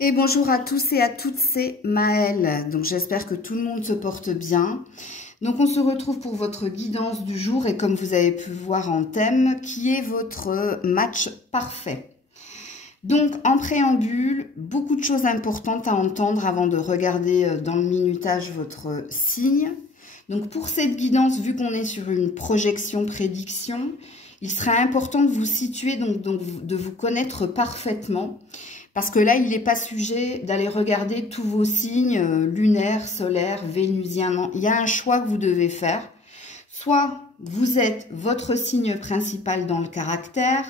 Et bonjour à tous et à toutes, c'est Maëlle. Donc j'espère que tout le monde se porte bien. Donc on se retrouve pour votre guidance du jour et comme vous avez pu voir en thème, qui est votre match parfait. Donc en préambule, beaucoup de choses importantes à entendre avant de regarder dans le minutage votre signe. Donc pour cette guidance, vu qu'on est sur une projection prédiction, il sera important de vous situer, donc de vous connaître parfaitement. Parce que là, il n'est pas sujet d'aller regarder tous vos signes lunaires, solaires, vénusiens. Non, il y a un choix que vous devez faire. Soit vous êtes votre signe principal dans le caractère,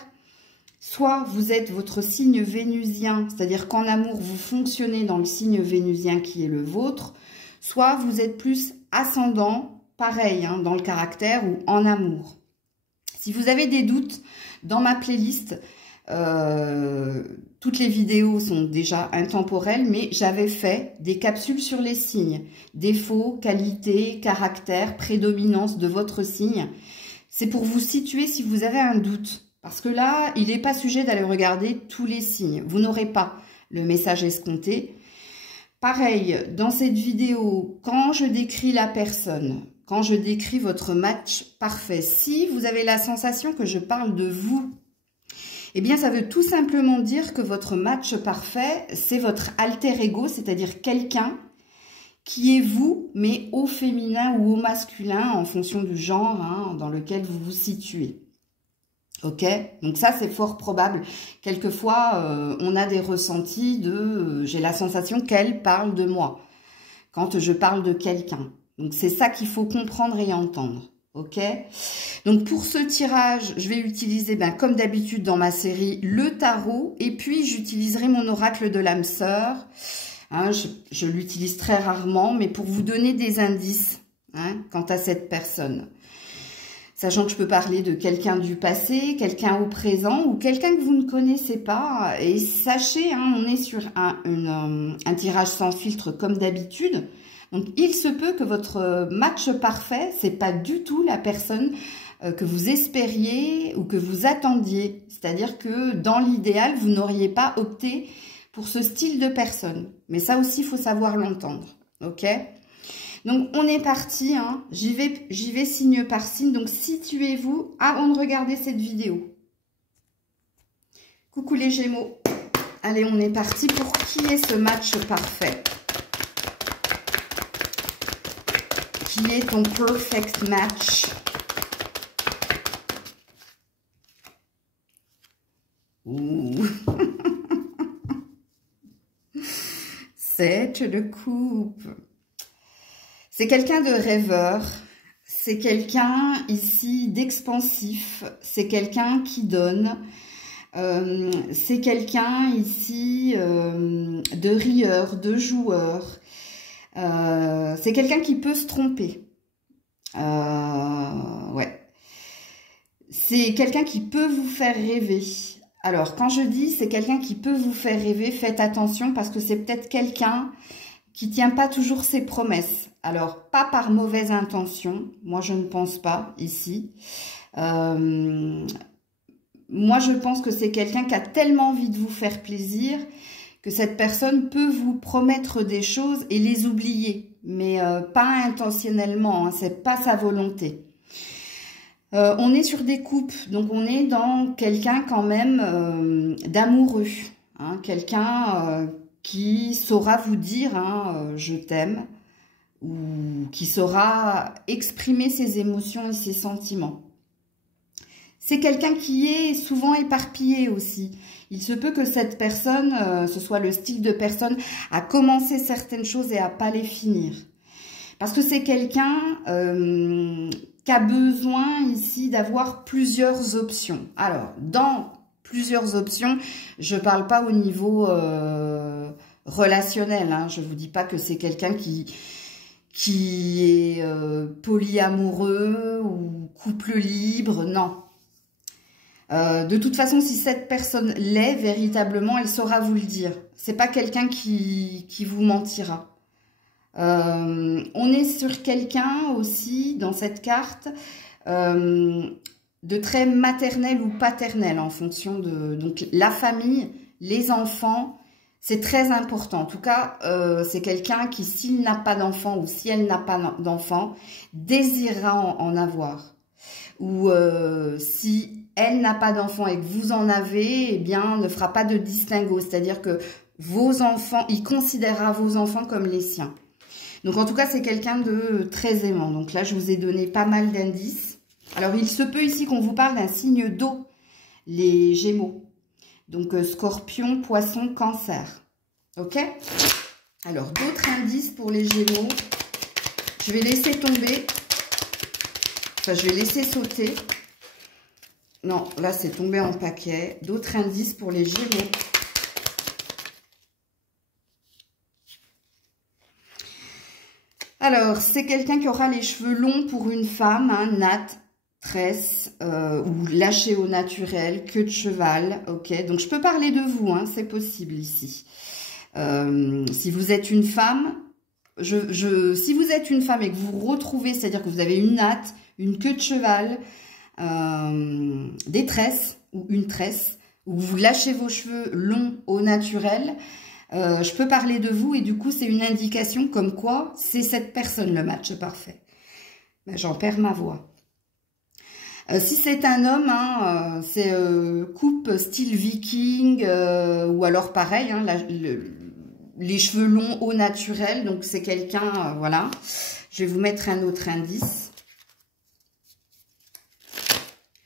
soit vous êtes votre signe vénusien, c'est-à-dire qu'en amour, vous fonctionnez dans le signe vénusien qui est le vôtre, soit vous êtes plus ascendant, pareil, hein, dans le caractère ou en amour. Si vous avez des doutes, dans ma playlist, toutes les vidéos sont déjà intemporelles, mais j'avais fait des capsules sur les signes, défauts, qualités, caractère, prédominance de votre signe. C'est pour vous situer si vous avez un doute, parce que là, il n'est pas sujet d'aller regarder tous les signes. Vous n'aurez pas le message escompté. Pareil, dans cette vidéo, quand je décris la personne, quand je décris votre match parfait, si vous avez la sensation que je parle de vous, eh bien, ça veut tout simplement dire que votre match parfait, c'est votre alter ego, c'est-à-dire quelqu'un qui est vous, mais au féminin ou au masculin, en fonction du genre hein, dans lequel vous vous situez. Ok? Donc ça, c'est fort probable. Quelquefois, on a des ressentis de j'ai la sensation qu'elle parle de moi quand je parle de quelqu'un. Donc, c'est ça qu'il faut comprendre et entendre. Ok, donc pour ce tirage, je vais utiliser, comme d'habitude dans ma série, le tarot. Et puis, j'utiliserai mon oracle de l'âme sœur. Hein, je l'utilise très rarement, mais pour vous donner des indices hein, quant à cette personne. Sachant que je peux parler de quelqu'un du passé, quelqu'un au présent ou quelqu'un que vous ne connaissez pas. Et sachez, hein, on est sur un tirage sans filtre comme d'habitude. Donc, il se peut que votre match parfait, c'est pas du tout la personne que vous espériez ou que vous attendiez. C'est-à-dire que dans l'idéal, vous n'auriez pas opté pour ce style de personne. Mais ça aussi, il faut savoir l'entendre. Ok? Donc, on est parti. Hein. J'y vais signe par signe. Donc, situez-vous avant de regarder cette vidéo. Coucou les Gémeaux. Allez, on est parti. Pour qui est ce match parfait ? Qui est ton perfect match? Ouh. 7 de coupe. C'est quelqu'un de rêveur. C'est quelqu'un ici d'expansif. C'est quelqu'un qui donne. C'est quelqu'un ici de rieur, de joueur. C'est quelqu'un qui peut se tromper. Ouais. C'est quelqu'un qui peut vous faire rêver. Alors, quand je dis c'est quelqu'un qui peut vous faire rêver, faites attention parce que c'est peut-être quelqu'un qui tient pas toujours ses promesses. Alors, pas par mauvaise intention. Moi, je ne pense pas ici. Moi, je pense que c'est quelqu'un qui a tellement envie de vous faire plaisir que cette personne peut vous promettre des choses et les oublier, mais pas intentionnellement, hein, c'est pas sa volonté. On est sur des coupes, donc on est dans quelqu'un quand même d'amoureux, hein, quelqu'un qui saura vous dire hein, je t'aime, ou qui saura exprimer ses émotions et ses sentiments. C'est quelqu'un qui est souvent éparpillé aussi. Il se peut que cette personne, ce soit le style de personne, à commencer certaines choses et à pas les finir. Parce que c'est quelqu'un qui a besoin ici d'avoir plusieurs options. Alors, dans plusieurs options, je parle pas au niveau relationnel. Hein. Je vous dis pas que c'est quelqu'un qui est polyamoureux ou couple libre, non. De toute façon, si cette personne l'est véritablement, elle saura vous le dire. C'est pas quelqu'un qui vous mentira. On est sur quelqu'un aussi, dans cette carte, de très maternel ou paternel en fonction de... Donc, la famille, les enfants, C'est très important. En tout cas, c'est quelqu'un qui, s'il n'a pas d'enfant ou si elle n'a pas d'enfant, désirera en avoir. Ou si elle n'a pas d'enfant et que vous en avez, eh bien, ne fera pas de distinguo. C'est-à-dire que vos enfants, il considérera vos enfants comme les siens. Donc, en tout cas, c'est quelqu'un de très aimant. Donc là, je vous ai donné pas mal d'indices. Alors, il se peut ici qu'on vous parle d'un signe d'eau, les Gémeaux. Donc, Scorpion, Poisson, Cancer. Ok? Alors, d'autres indices pour les Gémeaux. Je vais laisser tomber. Enfin, je vais laisser sauter. Non, là, c'est tombé en paquet. D'autres indices pour les Gémeaux. Alors, c'est quelqu'un qui aura les cheveux longs pour une femme, hein, natte, tresse, ou lâché au naturel, queue de cheval, ok. Donc, je peux parler de vous, hein, c'est possible ici. Si vous êtes une femme, si vous êtes une femme et que vous vous retrouvez, c'est-à-dire que vous avez une natte, une queue de cheval, des tresses ou une tresse, ou vous lâchez vos cheveux longs au naturel, je peux parler de vous et du coup, c'est une indication comme quoi c'est cette personne, le match parfait. Ben, j'en perds ma voix. Si c'est un homme, hein, c'est coupe style viking ou alors pareil, hein, les cheveux longs au naturel. Donc c'est quelqu'un, voilà. Je vais vous mettre un autre indice.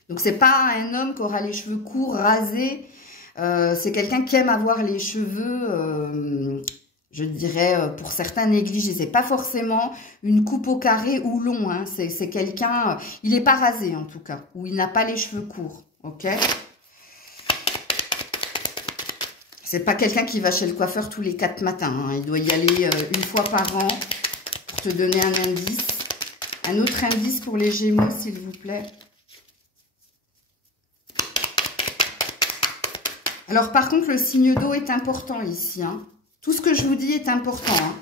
Donc c'est pas un homme qui aura les cheveux courts, rasés. C'est quelqu'un qui aime avoir les cheveux, je dirais, pour certains négligés. C'est pas forcément une coupe au carré ou long. Hein. C'est quelqu'un, il n'est pas rasé en tout cas, ou il n'a pas les cheveux courts. Ok. C'est pas quelqu'un qui va chez le coiffeur tous les 4 matins. Hein. Il doit y aller une fois par an pour te donner un indice. Un autre indice pour les Gémeaux, s'il vous plaît. Alors, par contre, le signe d'eau est important ici. Hein. Tout ce que je vous dis est important. Hein.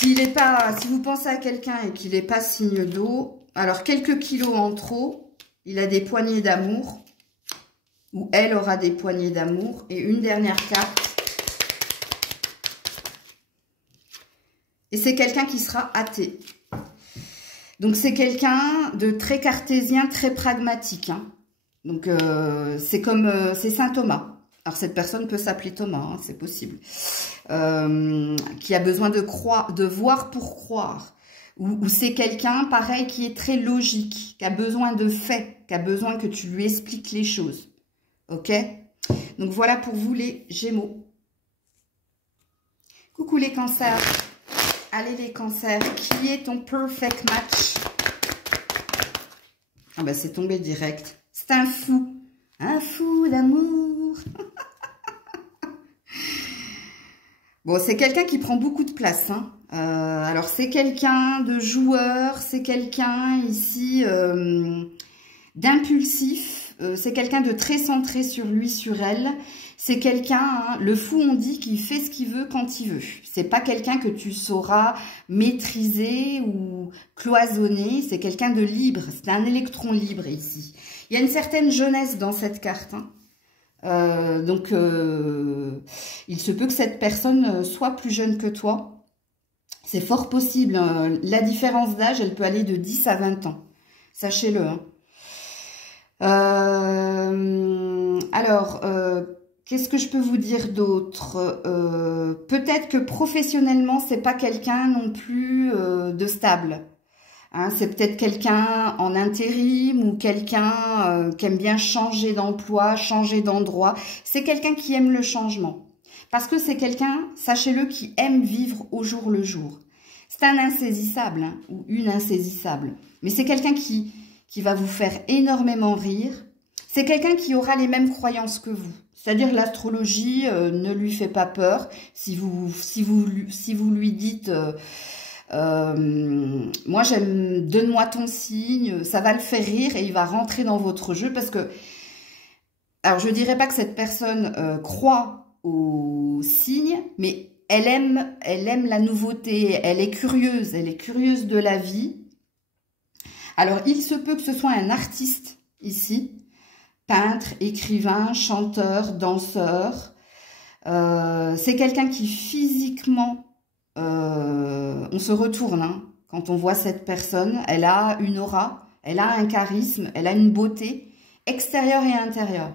Si vous pensez à quelqu'un et qu'il n'est pas signe d'eau, alors quelques kilos en trop, il a des poignées d'amour, ou elle aura des poignées d'amour. Et une dernière carte. Et c'est quelqu'un qui sera athée. Donc, c'est quelqu'un de très cartésien, très pragmatique. Hein. Donc, c'est Saint Thomas. Alors, cette personne peut s'appeler Thomas, hein, c'est possible. Qui a besoin de voir pour croire. Ou c'est quelqu'un, pareil, qui est très logique, qui a besoin de faits, qui a besoin que tu lui expliques les choses. Ok? Donc, voilà pour vous, les Gémeaux. Coucou les cancers. Allez, les cancers. Qui est ton perfect match? Ah ben, c'est tombé direct. C'est un fou d'amour. Bon, c'est quelqu'un qui prend beaucoup de place. Hein. Alors, c'est quelqu'un de joueur, c'est quelqu'un ici d'impulsif, c'est quelqu'un de très centré sur lui, sur elle. C'est quelqu'un, hein, le fou, on dit qu'il fait ce qu'il veut quand il veut. C'est pas quelqu'un que tu sauras maîtriser ou cloisonner. C'est quelqu'un de libre. C'est un électron libre ici. Il y a une certaine jeunesse dans cette carte. Hein. Donc, il se peut que cette personne soit plus jeune que toi. C'est fort possible. La différence d'âge, elle peut aller de 10 à 20 ans. Sachez-le. Hein. Alors, qu'est-ce que je peux vous dire d'autre? Peut-être que professionnellement, c'est pas quelqu'un non plus de stable. Hein, c'est peut-être quelqu'un en intérim ou quelqu'un qui aime bien changer d'emploi, changer d'endroit. C'est quelqu'un qui aime le changement. Parce que c'est quelqu'un, sachez-le, qui aime vivre au jour le jour. C'est un insaisissable, hein, ou une insaisissable. Mais c'est quelqu'un qui va vous faire énormément rire. C'est quelqu'un qui aura les mêmes croyances que vous. C'est-à-dire l'astrologie ne lui fait pas peur. Si vous lui dites... moi j'aime, donne-moi ton signe, ça va le faire rire et il va rentrer dans votre jeu parce que, alors je dirais pas que cette personne croit aux signes, mais elle aime la nouveauté, elle est curieuse de la vie. Alors il se peut que ce soit un artiste ici, peintre, écrivain, chanteur, danseur. C'est quelqu'un qui physiquement, on se retourne hein, quand on voit cette personne. Elle a une aura, elle a un charisme, elle a une beauté extérieure et intérieure.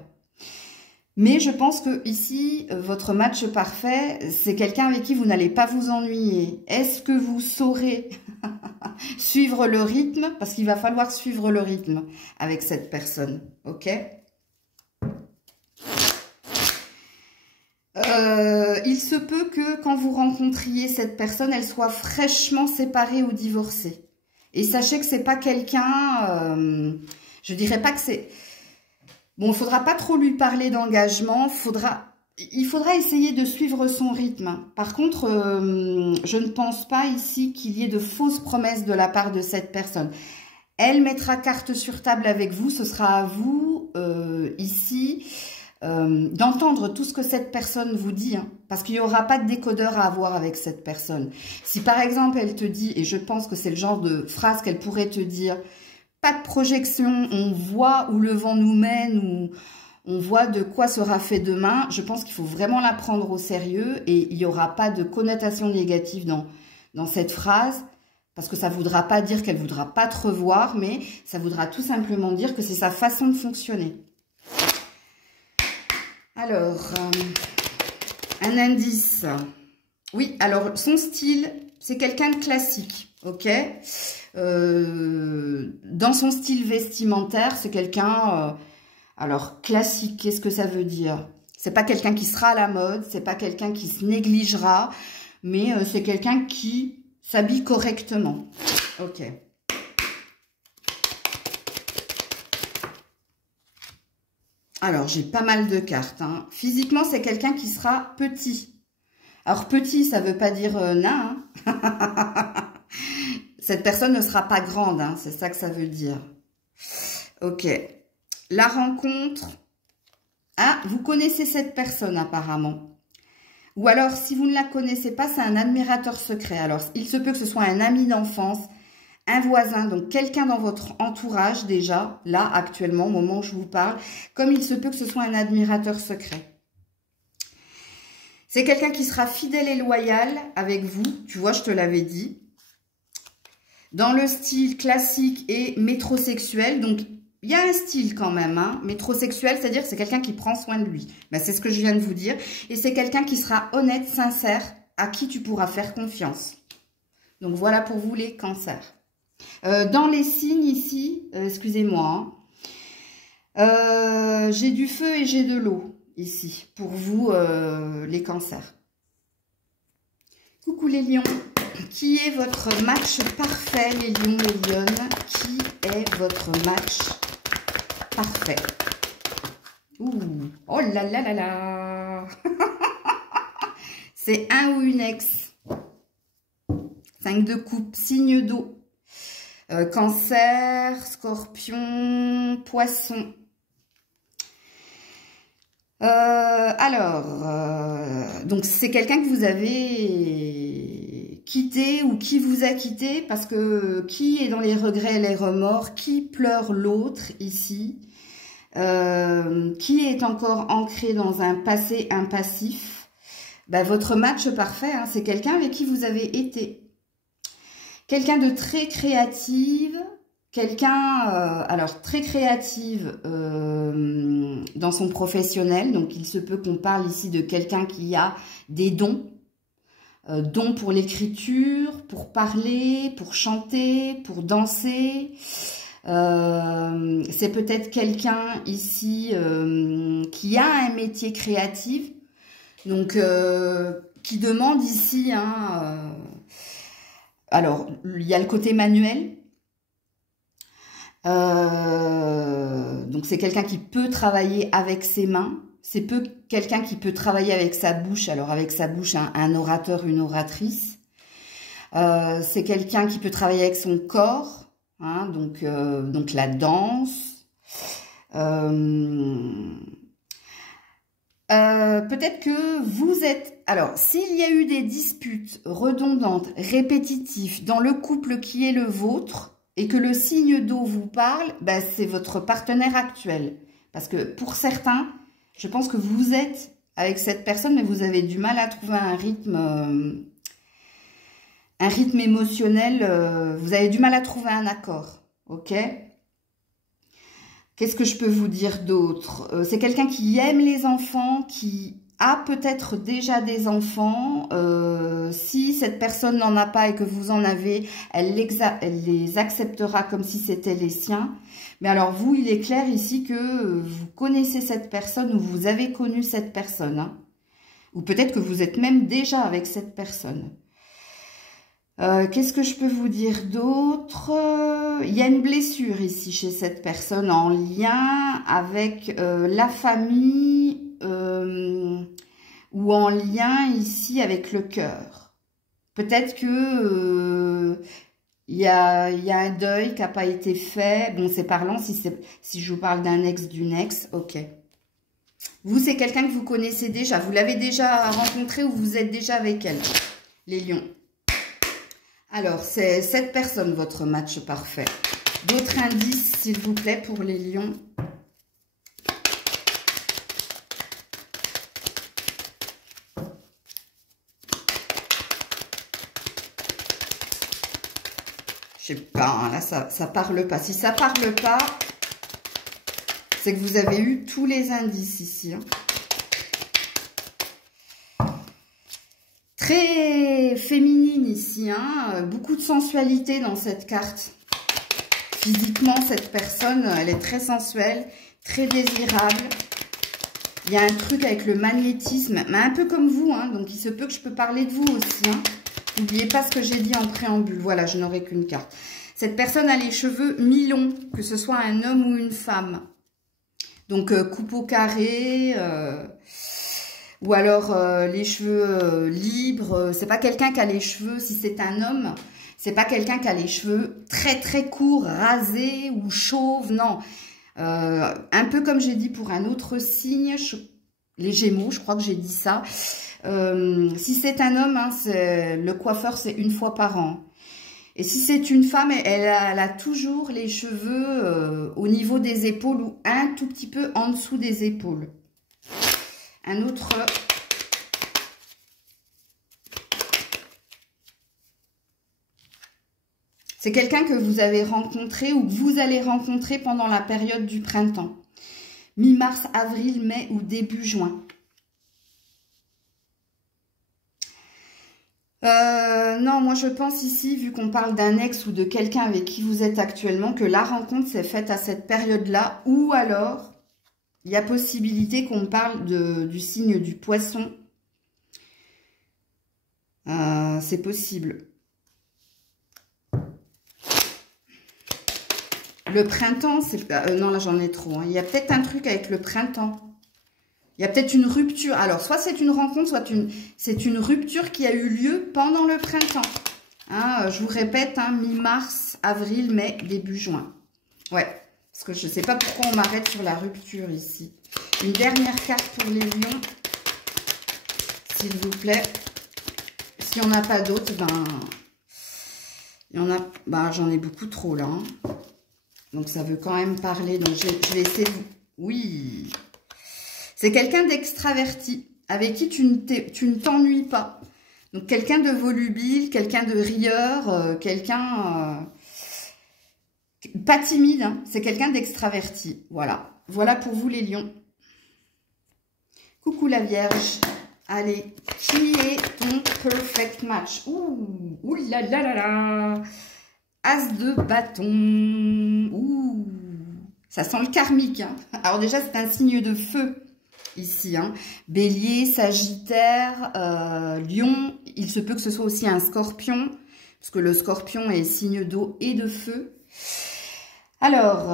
Mais je pense que ici, votre match parfait, c'est quelqu'un avec qui vous n'allez pas vous ennuyer. Est-ce que vous saurez suivre le rythme? Parce qu'il va falloir suivre le rythme avec cette personne, ok? Il se peut que quand vous rencontriez cette personne, elle soit fraîchement séparée ou divorcée. Et sachez que c'est pas quelqu'un, je dirais pas que c'est... Bon, il faudra pas trop lui parler d'engagement, il faudra essayer de suivre son rythme. Par contre, je ne pense pas ici qu'il y ait de fausses promesses de la part de cette personne. Elle mettra carte sur table avec vous, ce sera à vous, ici, d'entendre tout ce que cette personne vous dit, hein, parce qu'il n'y aura pas de décodeur à avoir avec cette personne. Si par exemple, elle te dit, et je pense que c'est le genre de phrase qu'elle pourrait te dire... Pas de projection, on voit où le vent nous mène, ou on voit de quoi sera fait demain. Je pense qu'il faut vraiment la prendre au sérieux et il n'y aura pas de connotation négative dans cette phrase, parce que ça ne voudra pas dire qu'elle ne voudra pas te revoir, mais ça voudra tout simplement dire que c'est sa façon de fonctionner. Alors, un indice. Oui, alors son style, c'est quelqu'un de classique, ok ? Dans son style vestimentaire, c'est quelqu'un, alors classique, qu'est-ce que ça veut dire? C'est pas quelqu'un qui sera à la mode, c'est pas quelqu'un qui se négligera, mais c'est quelqu'un qui s'habille correctement. Ok. Alors, j'ai pas mal de cartes. Hein. Physiquement, c'est quelqu'un qui sera petit. Alors, petit, ça veut pas dire nain. Hein. Cette personne ne sera pas grande, hein, c'est ça que ça veut dire. Ok. La rencontre. Ah, vous connaissez cette personne apparemment. Ou alors, si vous ne la connaissez pas, c'est un admirateur secret. Alors, il se peut que ce soit un ami d'enfance, un voisin, donc quelqu'un dans votre entourage déjà, là, actuellement, au moment où je vous parle, comme il se peut que ce soit un admirateur secret. C'est quelqu'un qui sera fidèle et loyal avec vous, tu vois, je te l'avais dit. Dans le style classique et métrosexuel, donc il y a un style quand même, hein, métrosexuel, c'est-à-dire c'est quelqu'un qui prend soin de lui. Ben, c'est ce que je viens de vous dire. Et c'est quelqu'un qui sera honnête, sincère, à qui tu pourras faire confiance. Donc voilà pour vous les cancers. Dans les signes ici, excusez-moi, hein, j'ai du feu et j'ai de l'eau ici, pour vous les cancers. Coucou les lions. Qui est votre match parfait, les lions, les lionnes? Qui est votre match parfait? Ouh, oh là là là là. C'est un ou une ex. 5 de coupe, signe d'eau. Cancer, scorpion, poisson. Donc c'est quelqu'un que vous avez quitté ou qui vous a quitté, parce que qui est dans les regrets et les remords, qui pleure l'autre ici, qui est encore ancré dans un passé impassif. Ben, votre match parfait, hein, c'est quelqu'un avec qui vous avez été. Quelqu'un de très créative, quelqu'un, alors très créative dans son professionnel, donc il se peut qu'on parle ici de quelqu'un qui a des dons, dons pour l'écriture, pour parler, pour chanter, pour danser. C'est peut-être quelqu'un ici qui a un métier créatif, donc qui demande ici, hein, alors il y a le côté manuel. Donc c'est quelqu'un qui peut travailler avec ses mains, c'est quelqu'un qui peut travailler avec sa bouche, alors avec sa bouche un orateur, une oratrice, c'est quelqu'un qui peut travailler avec son corps, hein, donc la danse, peut-être que vous êtes, alors s'il y a eu des disputes redondantes, répétitives dans le couple qui est le vôtre, et que le signe d'eau vous parle, ben c'est votre partenaire actuel. Parce que pour certains, je pense que vous êtes avec cette personne, mais vous avez du mal à trouver un rythme émotionnel. Vous avez du mal à trouver un accord, ok? Qu'est-ce que je peux vous dire d'autre? C'est quelqu'un qui aime les enfants, qui a peut-être déjà des enfants. Si cette personne n'en a pas et que vous en avez, elle les acceptera comme si c'était les siens. Mais alors vous, il est clair ici que vous connaissez cette personne ou vous avez connu cette personne. Hein. Ou peut-être que vous êtes même déjà avec cette personne. Qu'est-ce que je peux vous dire d'autre? Il y a une blessure ici chez cette personne en lien avec la famille ou en lien ici avec le cœur. Peut-être que il y a un deuil qui n'a pas été fait. Bon, c'est parlant si je vous parle d'un ex, d'une ex, ok. Vous, c'est quelqu'un que vous connaissez déjà. Vous l'avez déjà rencontré ou vous êtes déjà avec elle, les lions. Alors, c'est cette personne, votre match parfait. D'autres indices, s'il vous plaît, pour les lions. Je sais pas, hein, là, ça parle pas. Si ça parle pas, c'est que vous avez eu tous les indices ici. Hein. Très féminine ici, hein, beaucoup de sensualité dans cette carte. Physiquement, cette personne, elle est très sensuelle, très désirable. Il y a un truc avec le magnétisme, mais un peu comme vous, hein, donc il se peut que je peux parler de vous aussi. Hein. N'oubliez pas ce que j'ai dit en préambule, voilà, je n'aurai qu'une carte. Cette personne a les cheveux mi-longs, que ce soit un homme ou une femme. Donc coupe au carré... ou alors les cheveux libres, c'est pas quelqu'un qui a les cheveux, si c'est un homme, c'est pas quelqu'un qui a les cheveux très très courts, rasés ou chauves, non. Un peu comme j'ai dit pour un autre signe, les Gémeaux, je crois que j'ai dit ça. Si c'est un homme, hein, le coiffeur c'est une fois par an. Et si c'est une femme, elle a toujours les cheveux au niveau des épaules ou un tout petit peu en dessous des épaules. Un autre. C'est quelqu'un que vous avez rencontré ou que vous allez rencontrer pendant la période du printemps. Mi-mars, avril, mai ou début juin. Non, moi je pense ici, vu qu'on parle d'un ex ou de quelqu'un avec qui vous êtes actuellement, que la rencontre s'est faite à cette période-là, ou alors... il y a possibilité qu'on parle du signe du poisson. C'est possible. Le printemps, c'est... non, là, j'en ai trop. Hein. Il y a peut-être un truc avec le printemps. Il y a peut-être une rupture. Alors, soit c'est une rencontre, soit c'est une rupture qui a eu lieu pendant le printemps. Hein, je vous répète, hein, mi-mars, avril, mai, début juin. Ouais. Parce que je ne sais pas pourquoi on m'arrête sur la rupture ici. Une dernière carte pour les lions. S'il vous plaît. S'il n'y en a pas d'autres, ben... il y en a... ben, j'en ai beaucoup trop, là. Hein. Donc, ça veut quand même parler. Donc, je vais essayer de... oui. C'est quelqu'un d'extraverti. Avec qui tu ne t'ennuies pas. Donc, quelqu'un de volubile, quelqu'un de rieur, quelqu'un... pas timide, hein. C'est quelqu'un d'extraverti. Voilà. Voilà pour vous les lions. Coucou la Vierge. Allez, qui est ton perfect match? Ouh là là là là. As de bâton. Ouh. Ça sent le karmique. Hein. Alors déjà, c'est un signe de feu ici. Hein. Bélier, Sagittaire, Lion. Il se peut que ce soit aussi un Scorpion. Parce que le Scorpion est signe d'eau et de feu. Alors,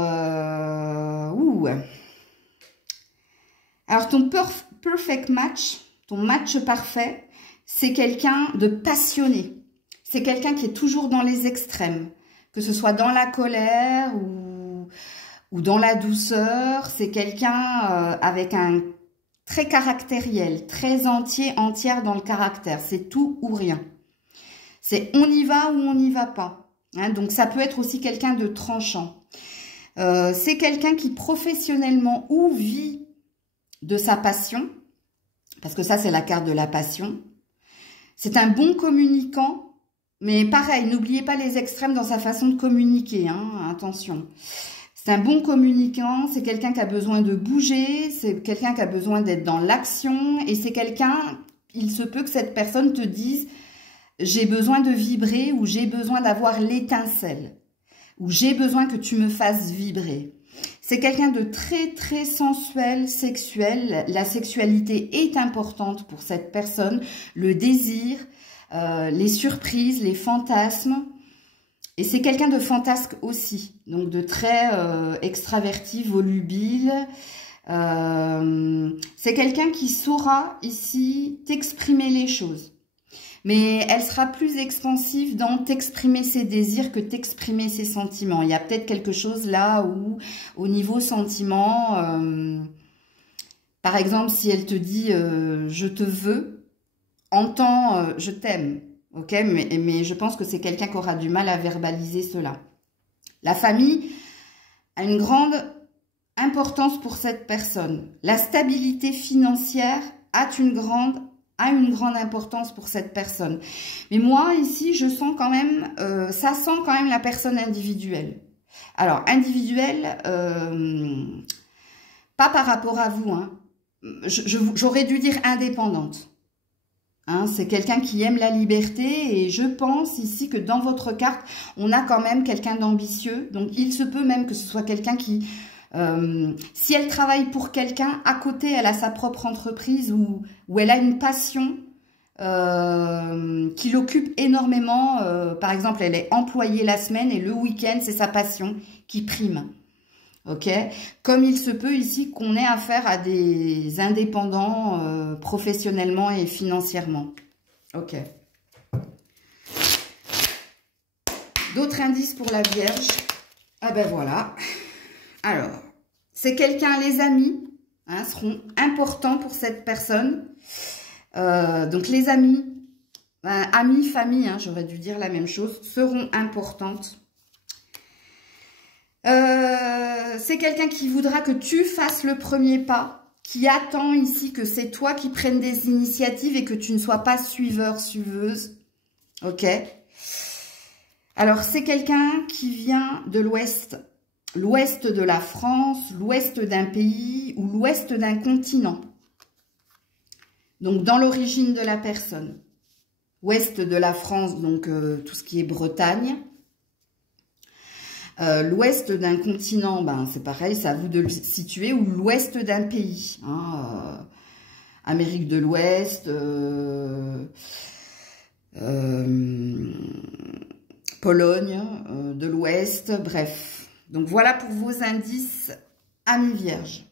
alors ton perfect match, ton match parfait, c'est quelqu'un de passionné. C'est quelqu'un qui est toujours dans les extrêmes, que ce soit dans la colère ou dans la douceur. C'est quelqu'un avec un très caractériel, très entière dans le caractère. C'est tout ou rien. C'est on y va ou on n'y va pas. Hein, donc ça peut être aussi quelqu'un de tranchant. C'est quelqu'un qui professionnellement ou vit de sa passion parce que ça, c'est la carte de la passion. C'est un bon communicant, mais pareil, n'oubliez pas les extrêmes dans sa façon de communiquer, hein, attention. C'est un bon communicant, c'est quelqu'un qui a besoin de bouger, c'est quelqu'un qui a besoin d'être dans l'action, et c'est quelqu'un, il se peut que cette personne te dise « j'ai besoin de vibrer » ou « j'ai besoin d'avoir l'étincelle » ou « j'ai besoin que tu me fasses vibrer ». C'est quelqu'un de très, très sensuel, sexuel. La sexualité est importante pour cette personne. Le désir, les surprises, les fantasmes. Et c'est quelqu'un de fantasque aussi. Donc de très extraverti, volubile. C'est quelqu'un qui saura ici t'exprimer les choses. Mais elle sera plus expansive dans t'exprimer ses désirs que t'exprimer ses sentiments. Il y a peut-être quelque chose là où, au niveau sentiment, par exemple, si elle te dit je te veux », entends je t'aime, ok, mais je pense que c'est quelqu'un qui aura du mal à verbaliser cela. La famille a une grande importance pour cette personne. La stabilité financière a une grande importance pour cette personne. Mais moi, ici, je sens quand même, ça sent quand même la personne individuelle. Alors, individuelle, pas par rapport à vous, hein. J'aurais dû dire indépendante. Hein, c'est quelqu'un qui aime la liberté et je pense ici que dans votre carte, on a quand même quelqu'un d'ambitieux. Donc, il se peut même que ce soit quelqu'un qui... si elle travaille pour quelqu'un, à côté, elle a sa propre entreprise où elle a une passion qui l'occupe énormément. Par exemple, elle est employée la semaine et le week-end, c'est sa passion qui prime. Ok, comme il se peut ici qu'on ait affaire à des indépendants professionnellement et financièrement. Ok. D'autres indices pour la Vierge. Ah ben voilà. Alors, c'est quelqu'un, les amis hein, seront importants pour cette personne. Donc les amis, amis, famille, hein, j'aurais dû dire la même chose, seront importantes. C'est quelqu'un qui voudra que tu fasses le premier pas, qui attend ici que c'est toi qui prennes des initiatives et que tu ne sois pas suiveur, suiveuse. Ok. Alors, c'est quelqu'un qui vient de l'Ouest. L'Ouest de la France, l'Ouest d'un pays ou l'Ouest d'un continent. Donc, dans l'origine de la personne. Ouest de la France, donc tout ce qui est Bretagne. L'ouest d'un continent, ben, c'est pareil, c'est à vous de le situer, ou l'ouest d'un pays. Hein, Amérique de l'Ouest, Pologne de l'Ouest, bref. Donc voilà pour vos indices, amis vierges.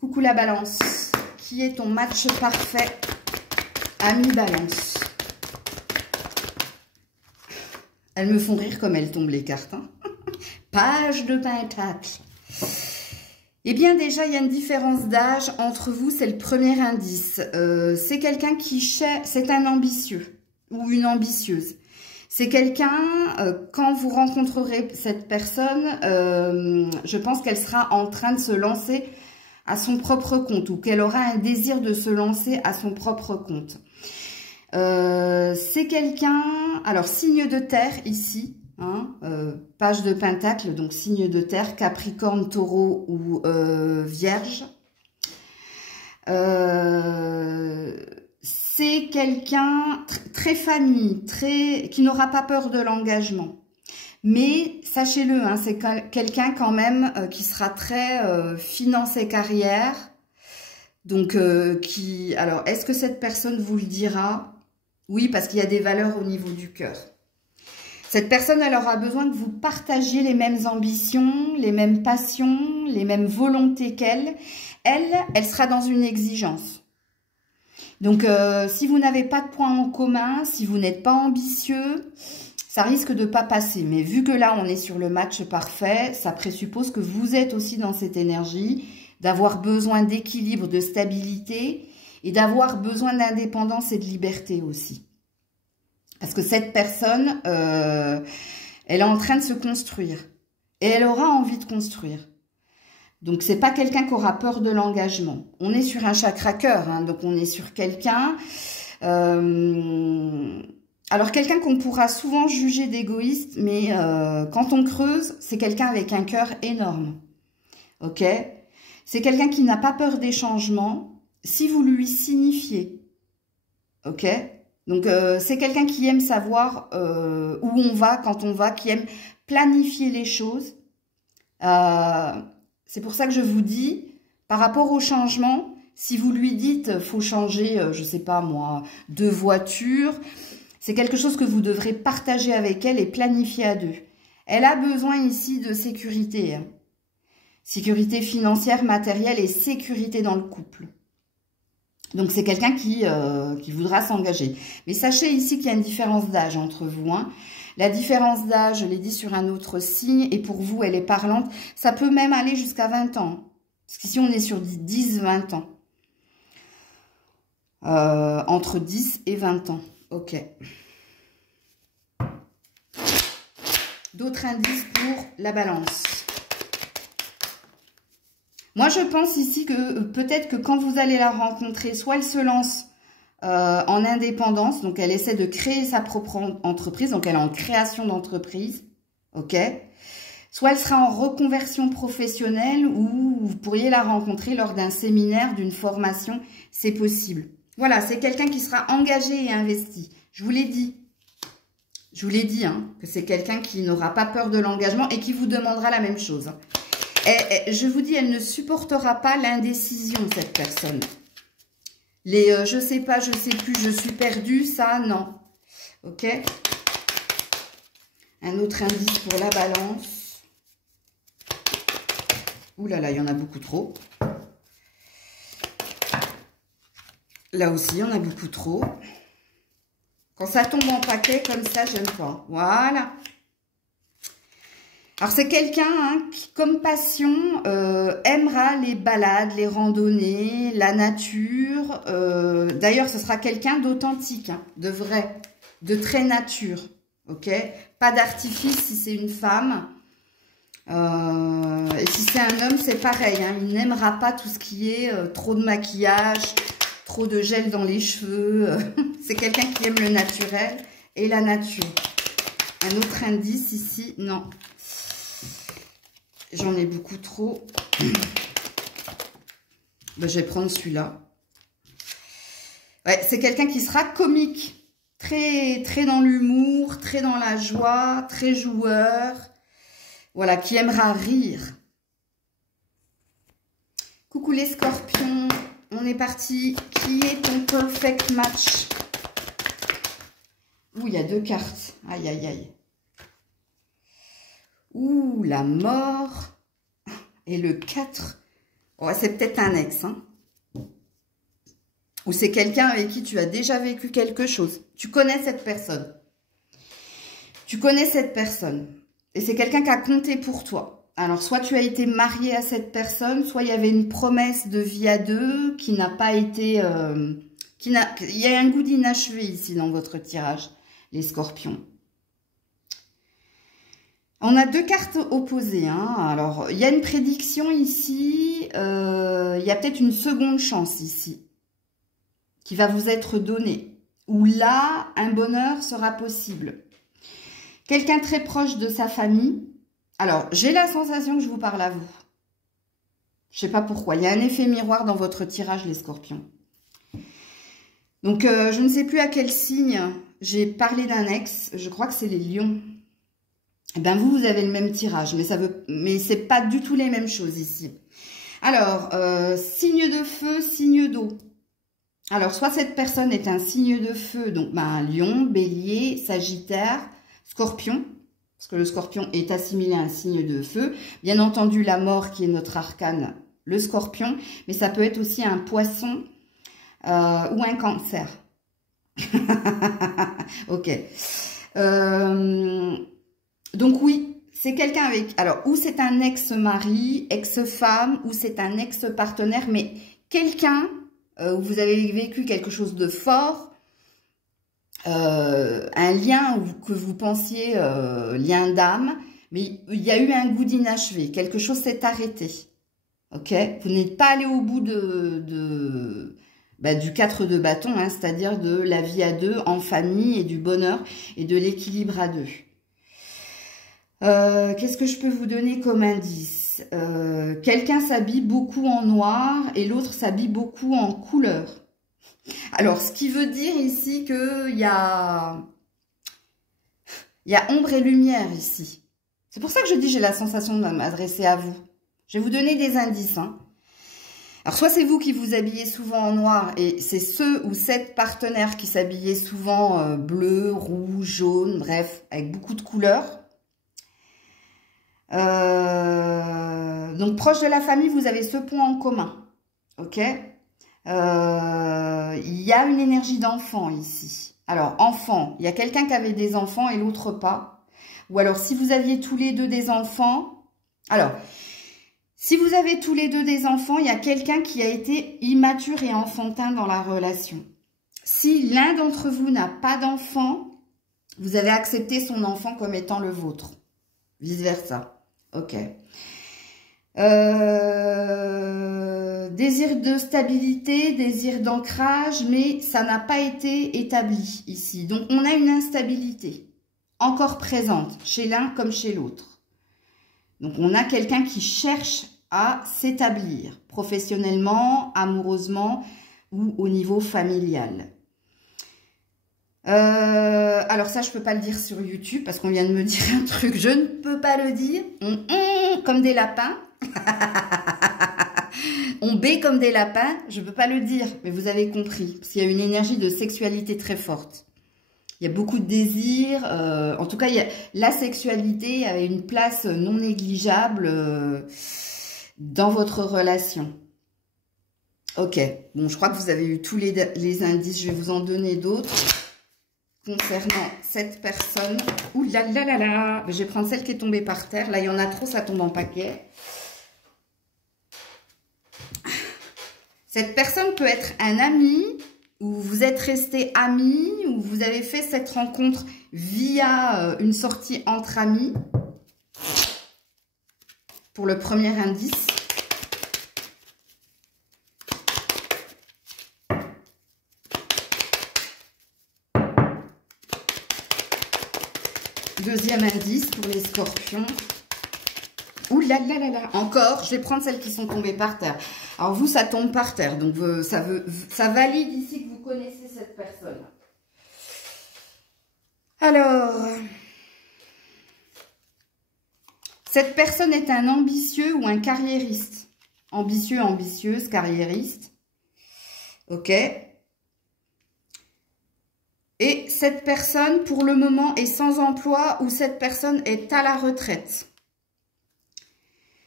Coucou la balance, qui est ton match parfait, ami balance? Elles me font rire comme elles tombent les cartes. Hein. Page de pentacle. Eh bien déjà, il y a une différence d'âge entre vous, c'est le premier indice. C'est quelqu'un qui cherche, c'est un ambitieux ou une ambitieuse. C'est quelqu'un, quand vous rencontrerez cette personne, je pense qu'elle sera en train de se lancer à son propre compte ou qu'elle aura un désir de se lancer à son propre compte. C'est quelqu'un, alors signe de terre ici, hein, page de pentacle, donc signe de terre, Capricorne, Taureau ou Vierge. C'est quelqu'un très famille, qui n'aura pas peur de l'engagement. Mais sachez-le, hein, c'est quelqu'un quand même qui sera très finance et carrière. Donc, alors, est-ce que cette personne vous le dira? Oui, parce qu'il y a des valeurs au niveau du cœur. Cette personne, elle aura besoin que vous partagiez les mêmes ambitions, les mêmes passions, les mêmes volontés qu'elle. Elle sera dans une exigence. Donc, si vous n'avez pas de points en commun, si vous n'êtes pas ambitieux, ça risque de ne pas passer. Mais vu que là, on est sur le match parfait, ça présuppose que vous êtes aussi dans cette énergie, d'avoir besoin d'équilibre, de stabilité et d'avoir besoin d'indépendance et de liberté aussi. Parce que cette personne, elle est en train de se construire et elle aura envie de construire. Donc, c'est pas quelqu'un qui aura peur de l'engagement. On est sur un chakra cœur, hein, donc on est sur quelqu'un... alors, quelqu'un qu'on pourra souvent juger d'égoïste, mais quand on creuse, c'est quelqu'un avec un cœur énorme. Ok? C'est quelqu'un qui n'a pas peur des changements, si vous lui signifiez. Ok? Donc, c'est quelqu'un qui aime savoir où on va, quand on va, qui aime planifier les choses. C'est pour ça que je vous dis, par rapport au changement, si vous lui dites, faut changer, je sais pas moi, de voiture, c'est quelque chose que vous devrez partager avec elle et planifier à deux. Elle a besoin ici de sécurité. Hein. Sécurité financière, matérielle et sécurité dans le couple. Donc, c'est quelqu'un qui voudra s'engager. Mais sachez ici qu'il y a une différence d'âge entre vous. Hein. La différence d'âge, je l'ai dit sur un autre signe, et pour vous, elle est parlante. Ça peut même aller jusqu'à 20 ans. Parce qu'ici, on est sur 10-20 ans. Entre 10 et 20 ans. Ok. D'autres indices pour la balance. Moi, je pense ici que peut-être que quand vous allez la rencontrer, soit elle se lance en indépendance, donc elle essaie de créer sa propre entreprise, donc elle est en création d'entreprise, ok. Soit elle sera en reconversion professionnelle ou vous pourriez la rencontrer lors d'un séminaire, d'une formation, c'est possible. Voilà, c'est quelqu'un qui sera engagé et investi. Je vous l'ai dit. Je vous l'ai dit, hein, que c'est quelqu'un qui n'aura pas peur de l'engagement et qui vous demandera la même chose. Et je vous dis, elle ne supportera pas l'indécision, cette personne. Les je sais pas, je sais plus, je suis perdue, ça, non. Ok? Un autre indice pour la balance. Ouh là là, il y en a beaucoup trop. Là aussi, il y en a beaucoup trop. Quand ça tombe en paquet comme ça, j'aime pas. Voilà. Alors, c'est quelqu'un qui, comme passion, aimera les balades, les randonnées, la nature. D'ailleurs, ce sera quelqu'un d'authentique, hein, de vrai, de très nature. Ok? Pas d'artifice si c'est une femme. Et si c'est un homme, c'est pareil. Hein, il n'aimera pas tout ce qui est trop de maquillage, trop de gel dans les cheveux. C'est quelqu'un qui aime le naturel et la nature. Un autre indice ici, non. J'en ai beaucoup trop. Ben, je vais prendre celui-là. Ouais, c'est quelqu'un qui sera comique. Très, très dans l'humour, très dans la joie, très joueur. Voilà, qui aimera rire. Coucou les scorpions. On est parti. Qui est ton perfect match? Ouh, il y a deux cartes. Aïe, aïe, aïe. Ouh, la mort. Et le 4. Oh, c'est peut-être un ex. Hein. Ou c'est quelqu'un avec qui tu as déjà vécu quelque chose. Tu connais cette personne. Tu connais cette personne. Et c'est quelqu'un qui a compté pour toi. Alors, soit tu as été marié à cette personne, soit il y avait une promesse de vie à deux qui n'a pas été... il y a un goût d'inachevé ici dans votre tirage, les scorpions. On a deux cartes opposées. Hein. Alors, il y a une prédiction ici. Il y a peut-être une seconde chance ici qui va vous être donnée. Où là, un bonheur sera possible. Quelqu'un très proche de sa famille. Alors, j'ai la sensation que je vous parle à vous. Je sais pas pourquoi. Il y a un effet miroir dans votre tirage, les scorpions. Donc, je ne sais plus à quel signe j'ai parlé d'un ex. Je crois que c'est les lions. Eh bien, vous avez le même tirage, mais c'est pas du tout les mêmes choses ici. Alors, signe de feu, signe d'eau. Alors, soit cette personne est un signe de feu, donc lion, bélier, sagittaire, scorpion, parce que le scorpion est assimilé à un signe de feu. Bien entendu, la mort qui est notre arcane, le scorpion, mais ça peut être aussi un poisson ou un cancer. Ok. Donc oui, c'est quelqu'un avec... Alors, ou c'est un ex-mari, ex-femme, ou c'est un ex-partenaire, mais quelqu'un où vous avez vécu quelque chose de fort, un lien que vous pensiez lien d'âme, mais il y a eu un goût d'inachevé, quelque chose s'est arrêté. Ok, vous n'êtes pas allé au bout du 4 de bâton, hein, c'est-à-dire de la vie à deux, en famille, et du bonheur et de l'équilibre à deux. Qu'est-ce que je peux vous donner comme indice? Quelqu'un s'habille beaucoup en noir et l'autre s'habille beaucoup en couleur. Alors, ce qui veut dire ici qu'il y a ombre et lumière ici. C'est pour ça que je dis j'ai la sensation de m'adresser à vous. Je vais vous donner des indices. Hein. Alors, soit c'est vous qui vous habillez souvent en noir et c'est ceux ou cette partenaires qui s'habillaient souvent bleu, rouge, jaune, bref, avec beaucoup de couleurs. Donc, proche de la famille, vous avez ce point en commun. Ok, il y a une énergie d'enfant ici. Alors, enfant, il y a quelqu'un qui avait des enfants et l'autre pas. Ou alors, si vous aviez tous les deux des enfants... Alors, si vous avez tous les deux des enfants, il y a quelqu'un qui a été immature et enfantin dans la relation. Si l'un d'entre vous n'a pas d'enfant, vous avez accepté son enfant comme étant le vôtre. Vice-versa. Ok. Désir de stabilité, désir d'ancrage, mais ça n'a pas été établi ici. Donc, on a une instabilité encore présente chez l'un comme chez l'autre. Donc, on a quelqu'un qui cherche à s'établir professionnellement, amoureusement ou au niveau familial. Alors ça, je peux pas le dire sur YouTube parce qu'on vient de me dire un truc. Je ne peux pas le dire. Comme des lapins. On bé comme des lapins. Je peux pas le dire, mais vous avez compris. Parce qu'il y a une énergie de sexualité très forte. Il y a beaucoup de désirs. En tout cas, la sexualité a une place non négligeable dans votre relation. Ok. Bon, je crois que vous avez eu tous les indices. Je vais vous en donner d'autres. Concernant cette personne, ouh là là là là, je vais prendre celle qui est tombée par terre. Là, il y en a trop, ça tombe en paquet. Cette personne peut être un ami, ou vous êtes resté amis, ou vous avez fait cette rencontre via une sortie entre amis. Pour le premier indice. Deuxième indice pour les scorpions. Ouh là là là là. Encore, je vais prendre celles qui sont tombées par terre. Alors vous, ça tombe par terre. Donc ça valide ici que vous connaissez cette personne. Alors, cette personne est un ambitieux ou un carriériste. Ambitieux, ambitieuse, carriériste. Ok. Et cette personne, pour le moment, est sans emploi ou cette personne est à la retraite.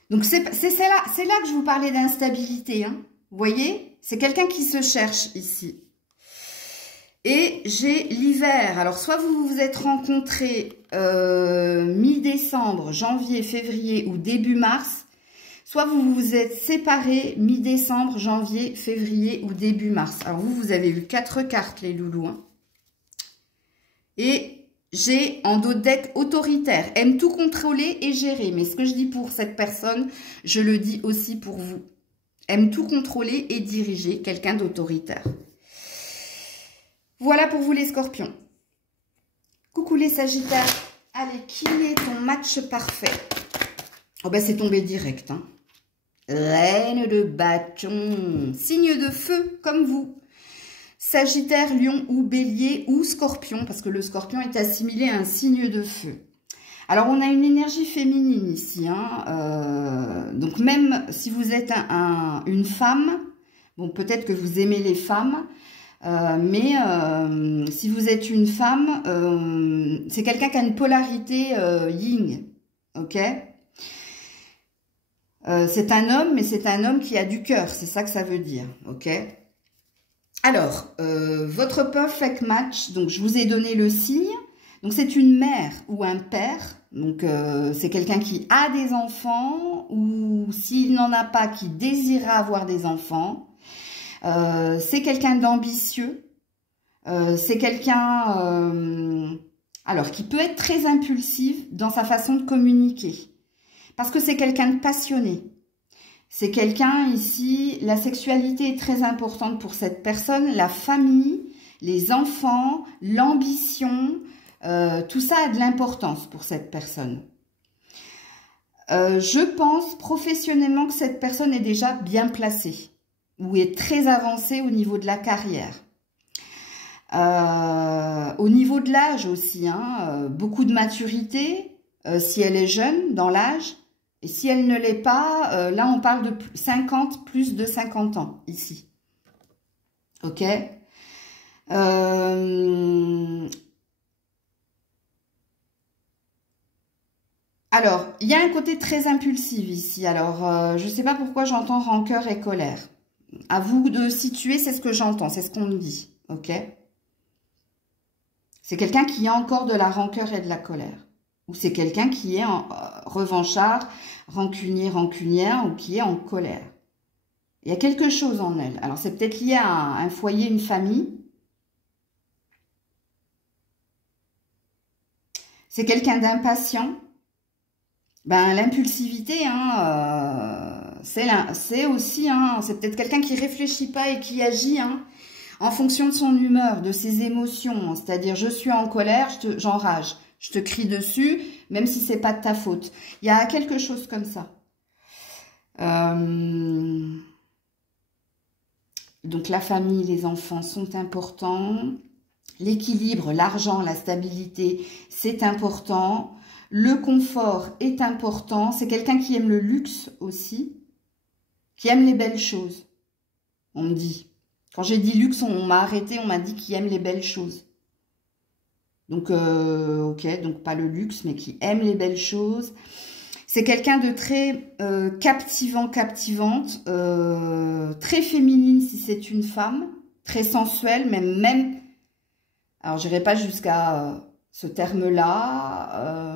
Donc, c'est là que je vous parlais d'instabilité. Hein. Vous voyez? C'est quelqu'un qui se cherche ici. Et j'ai l'hiver. Alors, soit vous vous êtes rencontrés mi-décembre, janvier, février ou début mars. Soit vous vous êtes séparés mi-décembre, janvier, février ou début mars. Alors, vous avez eu 4 cartes, les loulous. Hein. Et j'ai en dos de deck autoritaire, aime tout contrôler et gérer. Mais ce que je dis pour cette personne, je le dis aussi pour vous. Aime tout contrôler et diriger, quelqu'un d'autoritaire. Voilà pour vous les scorpions. Coucou les sagittaires. Allez, qui est ton match parfait? Oh ben c'est tombé direct. Hein. Reine de bâton. Signe de feu comme vous. Sagittaire, lion ou bélier ou scorpion, parce que le scorpion est assimilé à un signe de feu. Alors, on a une énergie féminine ici. Hein, donc, même si vous êtes une femme, bon, peut-être que vous aimez les femmes, mais si vous êtes une femme, c'est quelqu'un qui a une polarité yin, ok? C'est un homme, mais c'est un homme qui a du cœur, c'est ça que ça veut dire, ok? Alors, votre perfect match, donc je vous ai donné le signe. Donc, c'est une mère ou un père. Donc, c'est quelqu'un qui a des enfants ou s'il n'en a pas, qui désire avoir des enfants. C'est quelqu'un d'ambitieux. C'est quelqu'un alors qui peut être très impulsif dans sa façon de communiquer. Parce que c'est quelqu'un de passionné. C'est quelqu'un ici, la sexualité est très importante pour cette personne, la famille, les enfants, l'ambition, tout ça a de l'importance pour cette personne. Je pense professionnellement que cette personne est déjà bien placée ou est très avancée au niveau de la carrière. Au niveau de l'âge aussi, hein, beaucoup de maturité, si elle est jeune dans l'âge. Et si elle ne l'est pas, là on parle de 50, plus de 50 ans ici. Ok. Alors, il y a un côté très impulsif ici. Alors, je ne sais pas pourquoi j'entends rancœur et colère. À vous de situer, c'est ce que j'entends, c'est ce qu'on me dit. Ok. C'est quelqu'un qui a encore de la rancœur et de la colère. Ou c'est quelqu'un qui est en revanchard, rancunier, rancunière, ou qui est en colère. Il y a quelque chose en elle. Alors, c'est peut-être lié à un foyer, une famille. C'est quelqu'un d'impatient. Ben, l'impulsivité, hein, c'est aussi, hein, c'est peut-être quelqu'un qui réfléchit pas et qui agit, hein, en fonction de son humeur, de ses émotions. C'est-à-dire, je suis en colère, j'enrage. Je te crie dessus, même si c'est pas de ta faute. Il y a quelque chose comme ça. Donc, la famille, les enfants sont importants. L'équilibre, l'argent, la stabilité, c'est important. Le confort est important. C'est quelqu'un qui aime le luxe aussi, qui aime les belles choses. On me dit. Quand j'ai dit luxe, on m'a arrêté, on m'a dit qu'il aime les belles choses. Donc, ok, donc pas le luxe, mais qui aime les belles choses. C'est quelqu'un de très captivant, captivante, très féminine si c'est une femme, très sensuelle, même alors j'irai pas jusqu'à ce terme-là,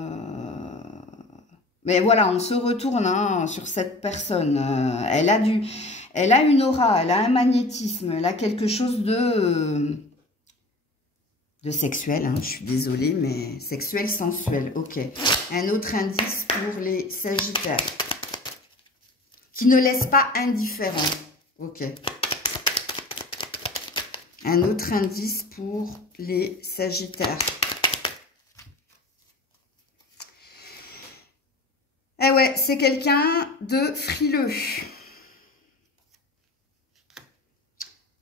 mais voilà, on se retourne hein, sur cette personne. Elle a une aura, elle a un magnétisme, elle a quelque chose de sexuel, hein, je suis désolée, mais sexuel, sensuel, ok. Un autre indice pour les Sagittaires, qui ne laisse pas indifférent, ok. Un autre indice pour les Sagittaires. Eh ouais, c'est quelqu'un de frileux.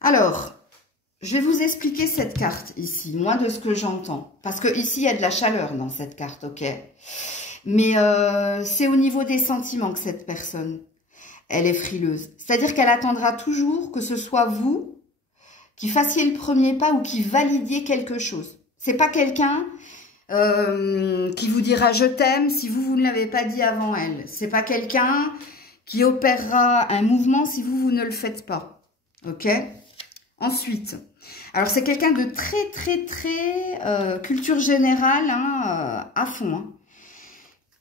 Alors, je vais vous expliquer cette carte ici, moi de ce que j'entends. Parce que ici, il y a de la chaleur dans cette carte, ok. Mais c'est au niveau des sentiments que cette personne, elle est frileuse. C'est-à-dire qu'elle attendra toujours que ce soit vous qui fassiez le premier pas ou qui validiez quelque chose. C'est pas quelqu'un qui vous dira « je t'aime » si vous ne l'avez pas dit avant elle. C'est pas quelqu'un qui opérera un mouvement si vous ne le faites pas. Ok ? Ensuite, alors c'est quelqu'un de très, très, très culture générale, hein, à fond, hein,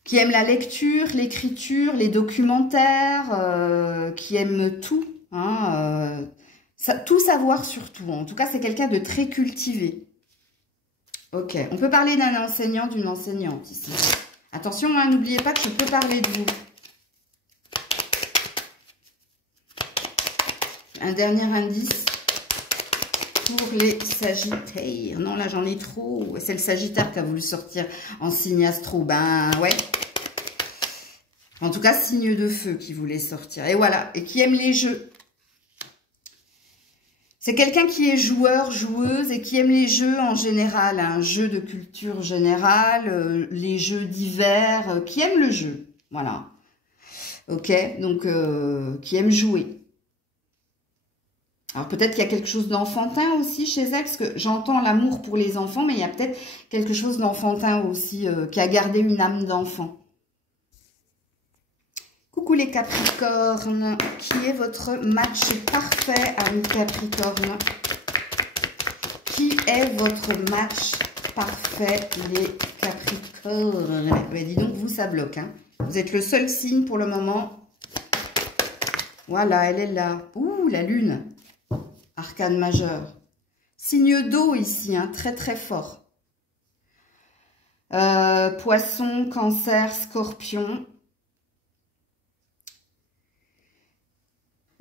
qui aime la lecture, l'écriture, les documentaires, qui aime tout, hein, tout savoir sur tout. En tout cas, c'est quelqu'un de très cultivé. Ok, on peut parler d'un enseignant, d'une enseignante ici. Attention, hein, n'oubliez pas que je peux parler de vous. Un dernier indice pour les Sagittaires. Non, là, j'en ai trop. C'est le Sagittaire qui a voulu sortir en signe astro. Ben, ouais. En tout cas, signe de feu qui voulait sortir. Et voilà. Et qui aime les jeux. C'est quelqu'un qui est joueur, joueuse et qui aime les jeux en général. Un jeu de culture générale, les jeux divers, qui aime le jeu. Voilà. Ok. Donc, qui aime jouer. Alors peut-être qu'il y a quelque chose d'enfantin aussi chez elle, parce que j'entends l'amour pour les enfants, mais il y a peut-être quelque chose d'enfantin aussi, qui a gardé une âme d'enfant. Coucou les Capricornes, qui est votre match parfait, amis Capricornes? Qui est votre match parfait, les Capricornes? Mais dis donc, vous, ça bloque, hein. Vous êtes le seul signe pour le moment. Voilà, elle est là. Ouh, la lune. Arcane majeur. Signe d'eau ici, hein, très très fort. Poisson, cancer, scorpion.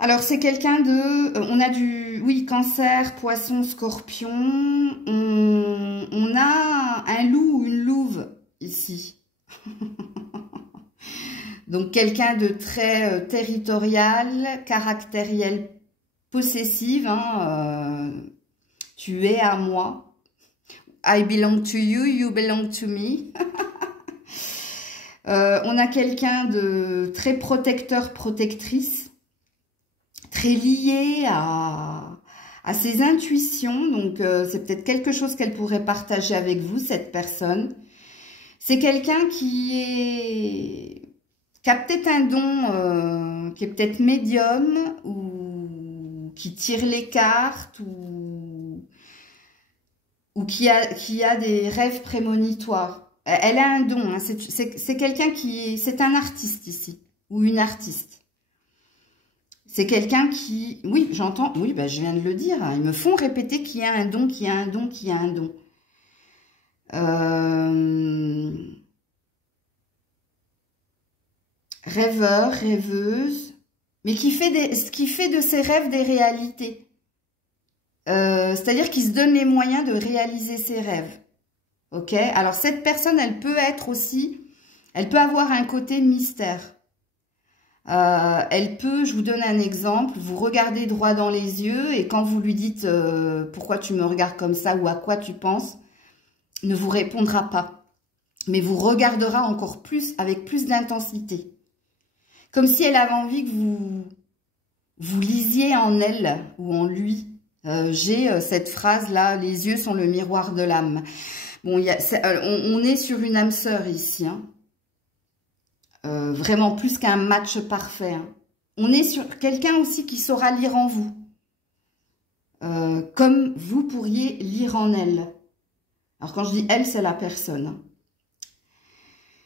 Alors, c'est quelqu'un de... on a du... Oui, cancer, poisson, scorpion. On a un loup ou une louve ici. Donc, quelqu'un de très territorial, caractériel, possessive. Hein, tu es à moi. I belong to you, you belong to me. On a quelqu'un de très protecteur, protectrice. Très liée à ses intuitions, donc c'est peut-être quelque chose qu'elle pourrait partager avec vous, cette personne. C'est quelqu'un qui a peut-être un don, qui est peut-être médium, ou qui tire les cartes, ou qui a des rêves prémonitoires. Elle a un don, hein, c'est quelqu'un c'est un artiste ici, ou une artiste. C'est quelqu'un qui... Oui, j'entends... Oui, ben, je viens de le dire. Ils me font répéter qu'il y a un don, qu'il y a un don, qu'il y a un don. Rêveur, rêveuse, mais qui fait de ses rêves des réalités. C'est-à-dire qu'il se donne les moyens de réaliser ses rêves. Ok? Alors, cette personne, elle peut être aussi... Elle peut avoir un côté mystère. Elle peut, je vous donne un exemple, vous regardez droit dans les yeux et quand vous lui dites pourquoi tu me regardes comme ça ou à quoi tu penses, ne vous répondra pas. Mais vous regardera encore plus, avec plus d'intensité. Comme si elle avait envie que vous lisiez en elle ou en lui. J'ai cette phrase-là, les yeux sont le miroir de l'âme. Bon, on est sur une âme sœur ici, hein. Vraiment plus qu'un match parfait. Hein. On est sur quelqu'un aussi qui saura lire en vous. Comme vous pourriez lire en elle. Alors quand je dis elle, c'est la personne. Hein.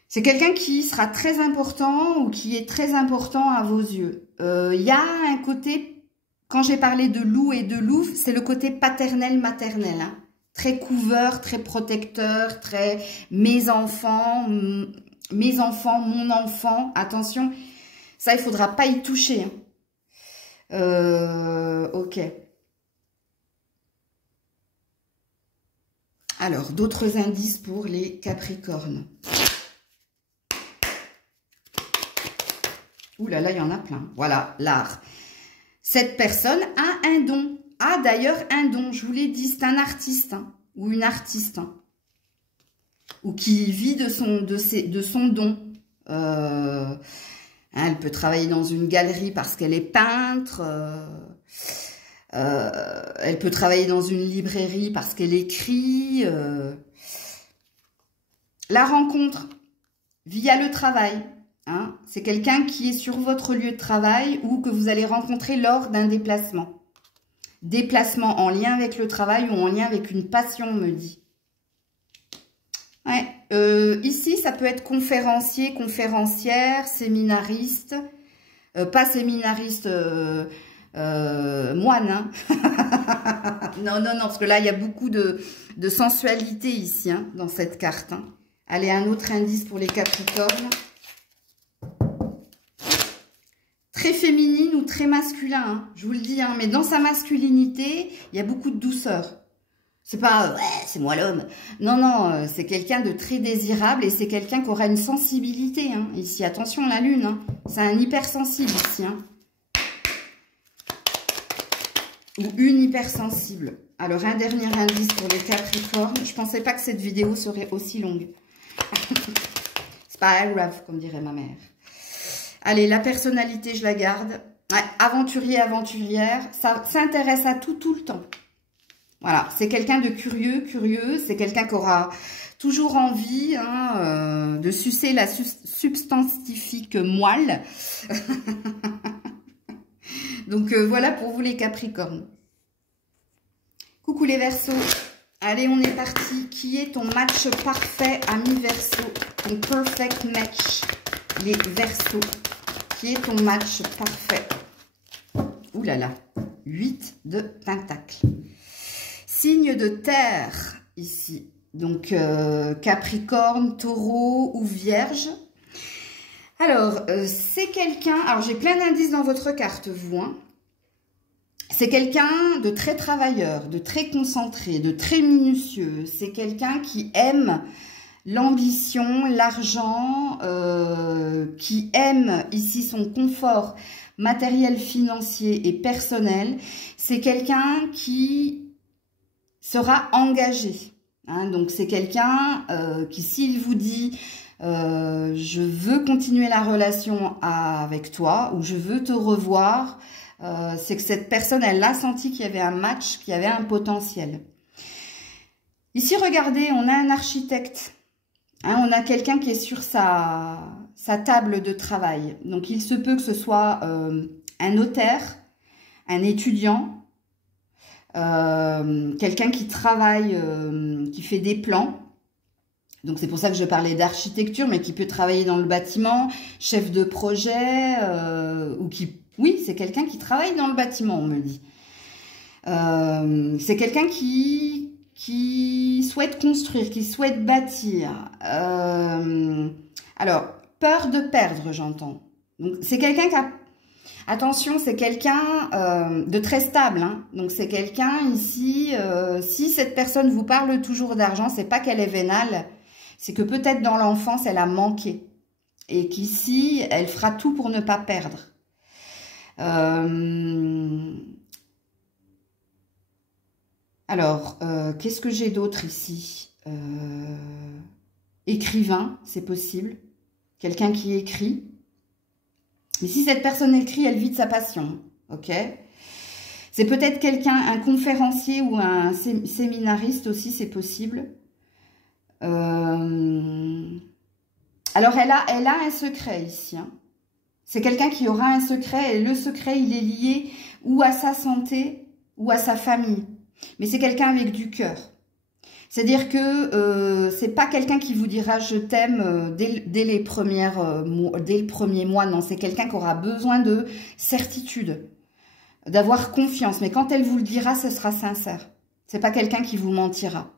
C'est quelqu'un qui sera très important ou qui est très important à vos yeux. Il y a un côté, quand j'ai parlé de loup et de louve, c'est le côté paternel-maternel. Hein. Très couveur, très protecteur, très mes enfants, mon enfant, attention, ça, il ne faudra pas y toucher. Hein. Ok. Alors, d'autres indices pour les Capricornes. Ouh là là, il y en a plein. Voilà, l'art. Cette personne a un don. A d'ailleurs un don, je vous l'ai dit, c'est un artiste hein, ou une artiste. Hein. Ou qui vit de son don. Hein, elle peut travailler dans une galerie parce qu'elle est peintre. Elle peut travailler dans une librairie parce qu'elle écrit. La rencontre via le travail. Hein, c'est quelqu'un qui est sur votre lieu de travail ou que vous allez rencontrer lors d'un déplacement. Déplacement en lien avec le travail ou en lien avec une passion, on me dit. Ouais, ici, ça peut être conférencier, conférencière, séminariste. Pas séminariste moine. Hein. Non, non, non, parce que là, il y a beaucoup de sensualité ici, hein, dans cette carte. Hein. Allez, un autre indice pour les Capricornes. Très féminine ou très masculin, hein, je vous le dis, hein, mais dans sa masculinité, il y a beaucoup de douceur. C'est pas, ouais, c'est moi l'homme. Non, non, c'est quelqu'un de très désirable et c'est quelqu'un qui aura une sensibilité. Hein. Ici, attention, la lune, hein, c'est un hypersensible ici. Hein. Ou une hypersensible. Alors, un dernier indice pour les Capricornes. Je pensais pas que cette vidéo serait aussi longue. C'est pas grave, comme dirait ma mère. Allez, la personnalité, je la garde. Ouais, aventurier, aventurière, ça s'intéresse à tout le temps. Voilà, c'est quelqu'un de curieux, curieuse. C'est quelqu'un qui aura toujours envie hein, de sucer la substantifique moelle. Donc, voilà pour vous les Capricornes. Coucou les Verseaux. Allez, on est parti. Qui est ton match parfait, ami Verseau? Ton perfect match, les Verseaux. Qui est ton match parfait? Ouh là là, 8 de pentacles. Signe de terre, ici. Donc, Capricorne, Taureau ou Vierge. Alors, c'est quelqu'un... Alors, j'ai plein d'indices dans votre carte, vous. Hein. C'est quelqu'un de très travailleur, de très concentré, de très minutieux. C'est quelqu'un qui aime l'ambition, l'argent, qui aime ici son confort matériel, financier et personnel. C'est quelqu'un qui sera engagé. Hein, donc c'est quelqu'un qui, s'il vous dit je veux continuer la relation avec toi ou je veux te revoir, c'est que cette personne, elle a senti qu'il y avait un match, qu'il y avait un potentiel. Ici, regardez, on a un architecte. Hein, on a quelqu'un qui est sur sa table de travail. Donc, il se peut que ce soit un notaire, un étudiant, quelqu'un qui travaille, qui fait des plans. Donc, c'est pour ça que je parlais d'architecture, mais qui peut travailler dans le bâtiment, chef de projet, ou qui... Oui, c'est quelqu'un qui travaille dans le bâtiment, on me dit. C'est quelqu'un qui souhaite construire, qui souhaite bâtir. Alors, peur de perdre, j'entends. Donc, c'est quelqu'un qui a... Attention, c'est quelqu'un de très stable. Hein. Donc, c'est quelqu'un ici... si cette personne vous parle toujours d'argent, c'est pas qu'elle est vénale. C'est que peut-être dans l'enfance, elle a manqué. Et qu'ici, elle fera tout pour ne pas perdre. Alors, qu'est-ce que j'ai d'autre ici? Écrivain, c'est possible. Quelqu'un qui écrit. Mais si cette personne écrit, elle vit de sa passion. Ok? C'est peut-être quelqu'un, un conférencier ou un séminariste aussi, c'est possible. Alors, elle a un secret ici. Hein. C'est quelqu'un qui aura un secret et le secret, il est lié ou à sa santé ou à sa famille. Mais c'est quelqu'un avec du cœur. C'est-à-dire que c'est pas quelqu'un qui vous dira je t'aime dès le premier mois. Non, c'est quelqu'un qui aura besoin de certitude, d'avoir confiance. Mais quand elle vous le dira, ce sera sincère. C'est pas quelqu'un qui vous mentira.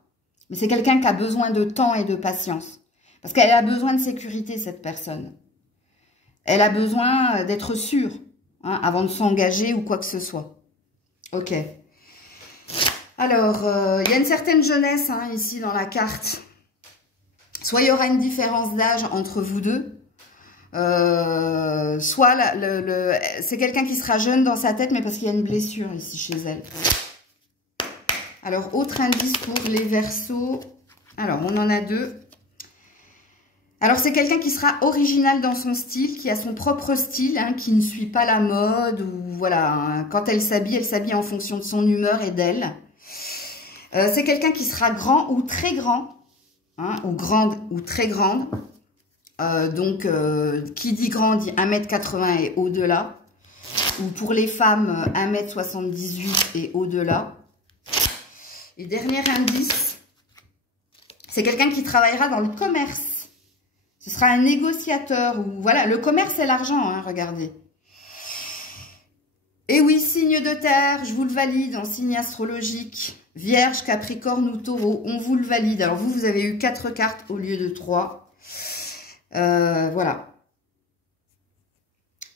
Mais c'est quelqu'un qui a besoin de temps et de patience. Parce qu'elle a besoin de sécurité, cette personne. Elle a besoin d'être sûre, hein, avant de s'engager ou quoi que ce soit. Ok. Alors, il y a une certaine jeunesse, hein, ici dans la carte. Soit il y aura une différence d'âge entre vous deux. Soit c'est quelqu'un qui sera jeune dans sa tête, mais parce qu'il y a une blessure ici chez elle. Alors, autre indice pour les Verseaux. Alors, on en a deux. Alors, c'est quelqu'un qui sera original dans son style, qui a son propre style, hein, qui ne suit pas la mode. Ou voilà, hein, quand elle s'habille en fonction de son humeur et d'elle. C'est quelqu'un qui sera grand ou très grand, hein, ou grande ou très grande. Donc, qui dit grand dit 1m80 et au-delà. Ou pour les femmes, 1m78 et au-delà. Et dernier indice, c'est quelqu'un qui travaillera dans le commerce. Ce sera un négociateur. Ou voilà, le commerce, c'est l'argent, hein, regardez. Et oui, signe de terre, je vous le valide en signe astrologique. Vierge, Capricorne ou Taureau, on vous le valide. Alors vous, vous avez eu 4 cartes au lieu de 3. Voilà.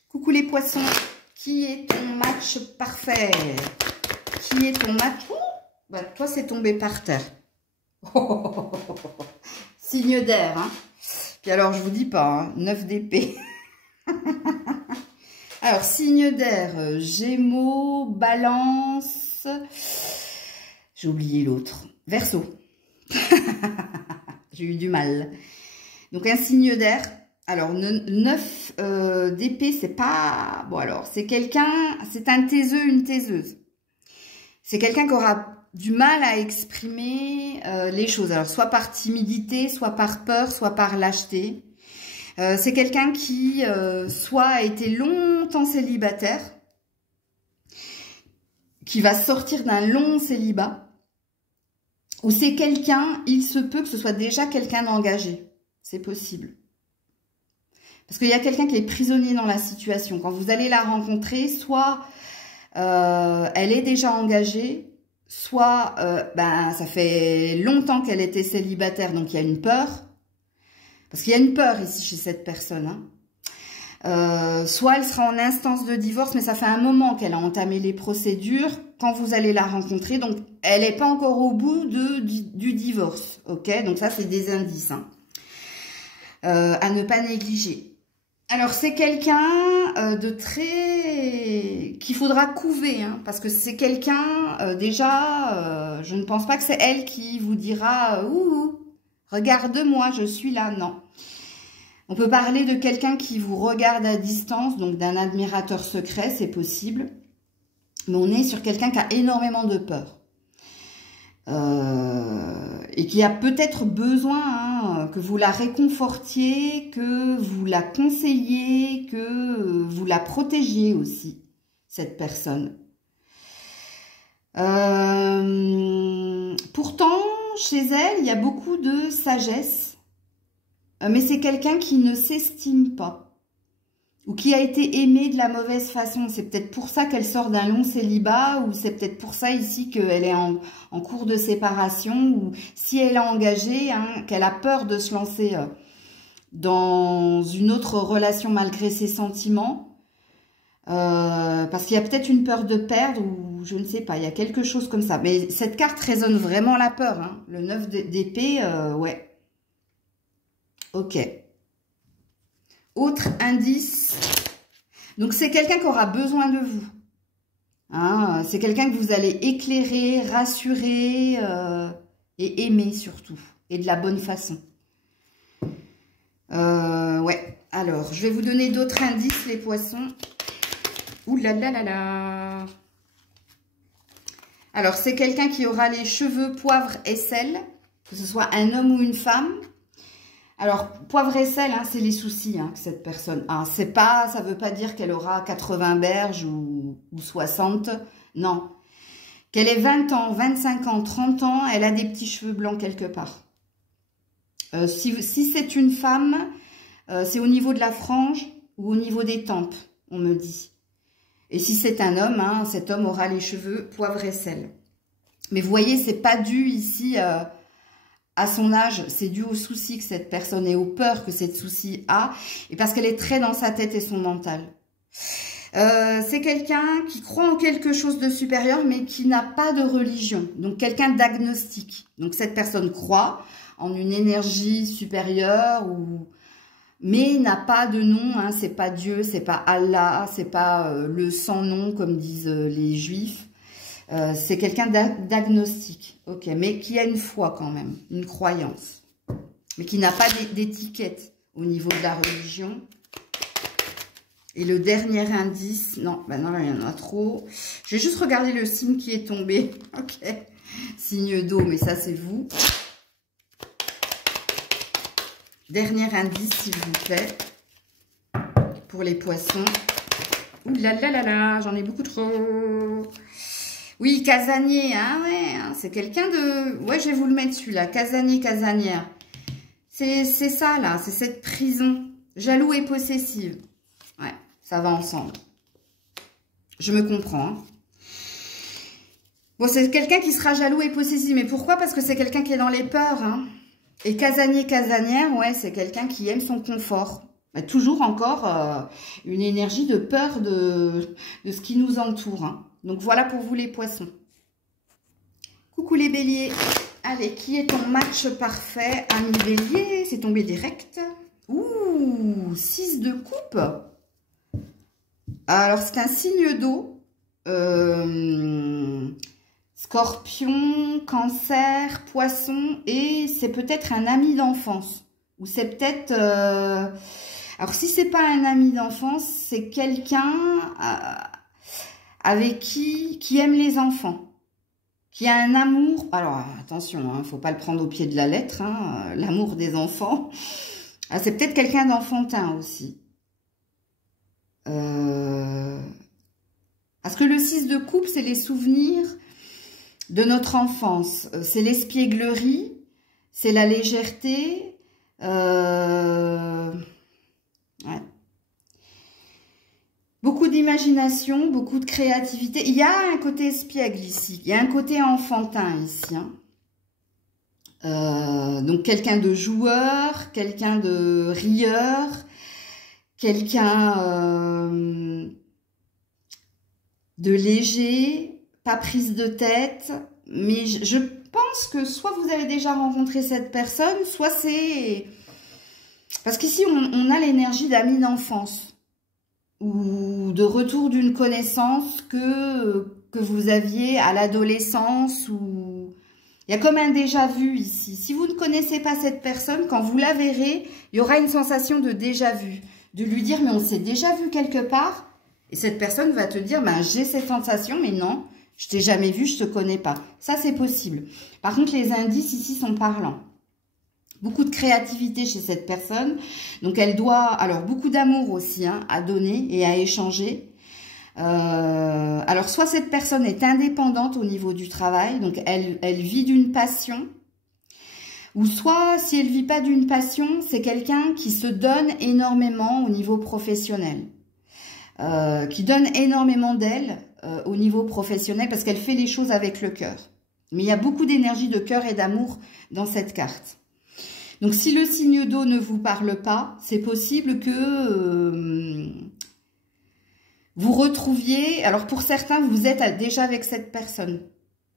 Coucou les poissons. Qui est ton match parfait? Qui est ton match... Oh, bah, toi, c'est tombé par terre. Oh, signe d'air, hein. Puis alors, je vous dis pas, hein, 9 d'épée. Alors, signe d'air, Gémeaux, Balance... J'ai oublié l'autre. Verseau. J'ai eu du mal. Donc, un signe d'air. Alors, 9 d'épée, c'est pas... Bon, alors, c'est quelqu'un... C'est un taiseux, une taiseuse. C'est quelqu'un qui aura du mal à exprimer les choses. Alors, soit par timidité, soit par peur, soit par lâcheté. C'est quelqu'un qui, soit a été longtemps célibataire, qui va sortir d'un long célibat, ou c'est quelqu'un, il se peut que ce soit déjà quelqu'un d'engagé. C'est possible. Parce qu'il y a quelqu'un qui est prisonnier dans la situation. Quand vous allez la rencontrer, soit elle est déjà engagée, soit ben, ça fait longtemps qu'elle était célibataire, donc il y a une peur. Parce qu'il y a une peur ici chez cette personne. Soit elle sera en instance de divorce, mais ça fait un moment qu'elle a entamé les procédures quand vous allez la rencontrer. Donc, elle n'est pas encore au bout du divorce. Ok, donc ça, c'est des indices hein, à ne pas négliger. Alors, c'est quelqu'un de très... qu'il faudra couver, hein, parce que c'est quelqu'un, déjà, je ne pense pas que c'est elle qui vous dira « Ouh, regarde-moi, je suis là », non. On peut parler de quelqu'un qui vous regarde à distance, donc d'un admirateur secret, c'est possible. Mais on est sur quelqu'un qui a énormément de peur. Et qui a peut-être besoin hein, que vous la réconfortiez, que vous la conseilliez, que vous la protégiez aussi, cette personne. Pourtant, chez elle, il y a beaucoup de sagesse, mais c'est quelqu'un qui ne s'estime pas ou qui a été aimé de la mauvaise façon. C'est peut-être pour ça qu'elle sort d'un long célibat, ou c'est peut-être pour ça ici qu'elle est en cours de séparation, ou si elle est engagée, hein, qu'elle a peur de se lancer dans une autre relation malgré ses sentiments, parce qu'il y a peut-être une peur de perdre, ou je ne sais pas, il y a quelque chose comme ça. Mais cette carte résonne vraiment la peur, hein. Le 9 d'épée, ouais. Ok. Autre indice, donc c'est quelqu'un qui aura besoin de vous. Hein, c'est quelqu'un que vous allez éclairer, rassurer et aimer surtout. Et de la bonne façon. Ouais, alors je vais vous donner d'autres indices les poissons. Ouh là là là là. Alors c'est quelqu'un qui aura les cheveux poivre et sel, que ce soit un homme ou une femme. Alors, poivre et sel, hein, c'est les soucis hein, que cette personne a. C'est pas, ça veut pas dire qu'elle aura 80 berges ou 60. Non. Qu'elle ait 20 ans, 25 ans, 30 ans, elle a des petits cheveux blancs quelque part. Si c'est une femme, c'est au niveau de la frange ou au niveau des tempes, on me dit. Et si c'est un homme, hein, cet homme aura les cheveux poivre et sel. Mais vous voyez, c'est pas dû ici... à son âge, c'est dû aux soucis que cette personne et aux peurs que cette souci a, et parce qu'elle est très dans sa tête et son mental. C'est quelqu'un qui croit en quelque chose de supérieur, mais qui n'a pas de religion. Donc, quelqu'un d'agnostique. Donc, cette personne croit en une énergie supérieure, mais n'a pas de nom. Hein, c'est pas Dieu, c'est pas Allah, c'est pas le sans-nom, comme disent les Juifs. C'est quelqu'un d'agnostique, ok, mais qui a une foi quand même, une croyance, mais qui n'a pas d'étiquette au niveau de la religion. Et le dernier indice, non, ben non, il y en a trop. Je vais juste regarder le signe qui est tombé, ok, signe d'eau, mais ça c'est vous. Dernier indice, s'il vous plaît, pour les poissons. Ouh là là là là, j'en ai beaucoup trop. Oui, casanier, hein, ouais, hein, c'est quelqu'un de... Ouais, je vais vous le mettre celui-là, casanier, casanière. C'est ça, là, c'est cette prison. Jaloux et possessive. Ouais, ça va ensemble. Je me comprends. Hein. Bon, c'est quelqu'un qui sera jaloux et possessif. Mais pourquoi? Parce que c'est quelqu'un qui est dans les peurs. Hein. Et casanier, casanière, ouais, c'est quelqu'un qui aime son confort. Mais toujours encore une énergie de peur de ce qui nous entoure, hein. Donc, voilà pour vous les poissons. Coucou les béliers. Allez, qui est ton match parfait? Ami bélier, c'est tombé direct. Ouh, 6 de coupe. Alors, c'est un signe d'eau. Scorpion, cancer, poisson. Et c'est peut-être un ami d'enfance. Ou c'est peut-être... alors, si c'est pas un ami d'enfance, c'est quelqu'un... avec qui aime les enfants, qui a un amour, alors attention, il ne faut pas le prendre au pied de la lettre, hein, l'amour des enfants, ah, c'est peut-être quelqu'un d'enfantin aussi. Parce que le 6 de coupe, c'est les souvenirs de notre enfance, c'est l'espièglerie, c'est la légèreté, ouais. Beaucoup d'imagination, beaucoup de créativité. Il y a un côté espiègle ici. Il y a un côté enfantin ici. Hein. Donc, quelqu'un de joueur, quelqu'un de rieur, quelqu'un de léger, pas prise de tête, mais je pense que soit vous avez déjà rencontré cette personne, soit c'est... Parce qu'ici, on a l'énergie d'amis d'enfance ou de retour d'une connaissance que vous aviez à l'adolescence. Ou il y a comme un déjà-vu ici. Si vous ne connaissez pas cette personne, quand vous la verrez, il y aura une sensation de déjà-vu. De lui dire, mais on s'est déjà vu quelque part. Et cette personne va te dire, ben, j'ai cette sensation, mais non, je t'ai jamais vu, je te connais pas. Ça, c'est possible. Par contre, les indices ici sont parlants. Beaucoup de créativité chez cette personne. Donc, elle doit... Alors, beaucoup d'amour aussi hein, à donner et à échanger. Alors, soit cette personne est indépendante au niveau du travail. Donc, elle vit d'une passion. Ou soit, si elle vit pas d'une passion, c'est quelqu'un qui se donne énormément au niveau professionnel. Qui donne énormément d'elle au niveau professionnel parce qu'elle fait les choses avec le cœur. Mais il y a beaucoup d'énergie de cœur et d'amour dans cette carte. Donc, si le signe d'eau ne vous parle pas, c'est possible que vous retrouviez... Alors, pour certains, vous êtes déjà avec cette personne.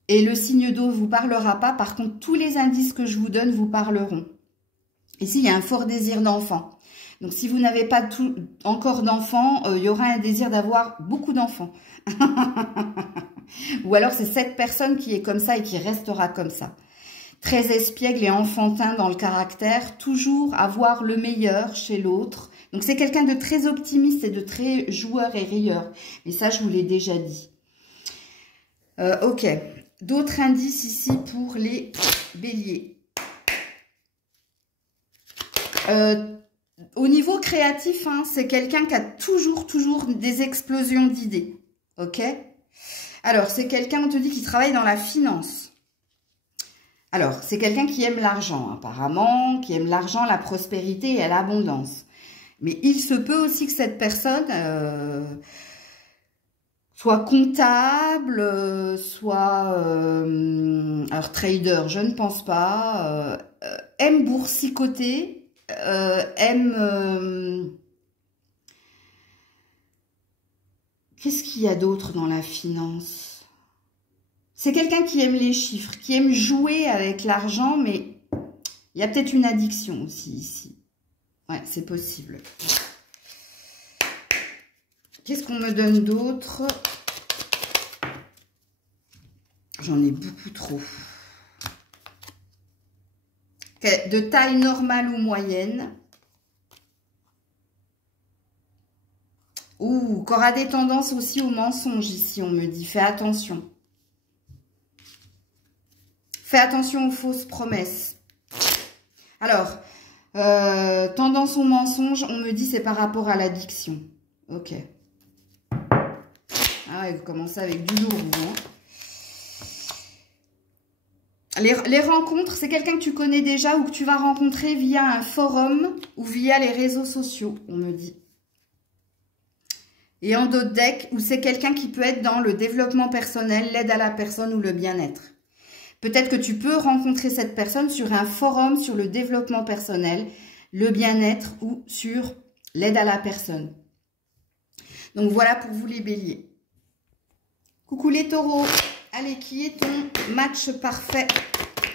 Et le signe d'eau ne vous parlera pas. Par contre, tous les indices que je vous donne vous parleront. Ici, il y a un fort désir d'enfant. Donc, si vous n'avez pas encore d'enfants, il y aura un désir d'avoir beaucoup d'enfants. Ou alors, c'est cette personne qui est comme ça et qui restera comme ça. Très espiègle et enfantin dans le caractère, toujours avoir le meilleur chez l'autre. Donc, c'est quelqu'un de très optimiste et de très joueur et rieur. Mais ça, je vous l'ai déjà dit. Ok. D'autres indices ici pour les béliers. Au niveau créatif, hein, c'est quelqu'un qui a toujours des explosions d'idées. Ok? Alors, c'est quelqu'un, on te dit, qui travaille dans la finance. Alors, c'est quelqu'un qui aime l'argent, apparemment, qui aime l'argent, la prospérité et l'abondance. Mais il se peut aussi que cette personne soit comptable, soit alors trader, je ne pense pas, aime boursicoter, aime... Qu'est-ce qu'il y a d'autre dans la finance ? C'est quelqu'un qui aime les chiffres, qui aime jouer avec l'argent, mais il y a peut-être une addiction aussi ici. Ouais, c'est possible. Qu'est-ce qu'on me donne d'autre? J'en ai beaucoup trop. De taille normale ou moyenne. Ouh, qu'aura des tendances aussi au mensonge ici, on me dit. Fais attention. Fais attention aux fausses promesses. Alors, tendance au mensonge, on me dit c'est par rapport à l'addiction. Ok. Ah ouais, vous commencez avec du lourd, vous. Hein. Les rencontres, c'est quelqu'un que tu connais déjà ou que tu vas rencontrer via un forum ou via les réseaux sociaux, on me dit. Et en d'autres decks, où c'est quelqu'un qui peut être dans le développement personnel, l'aide à la personne ou le bien-être. Peut-être que tu peux rencontrer cette personne sur un forum sur le développement personnel, le bien-être ou sur l'aide à la personne. Donc voilà pour vous les béliers. Coucou les taureaux. Allez, qui est ton match parfait?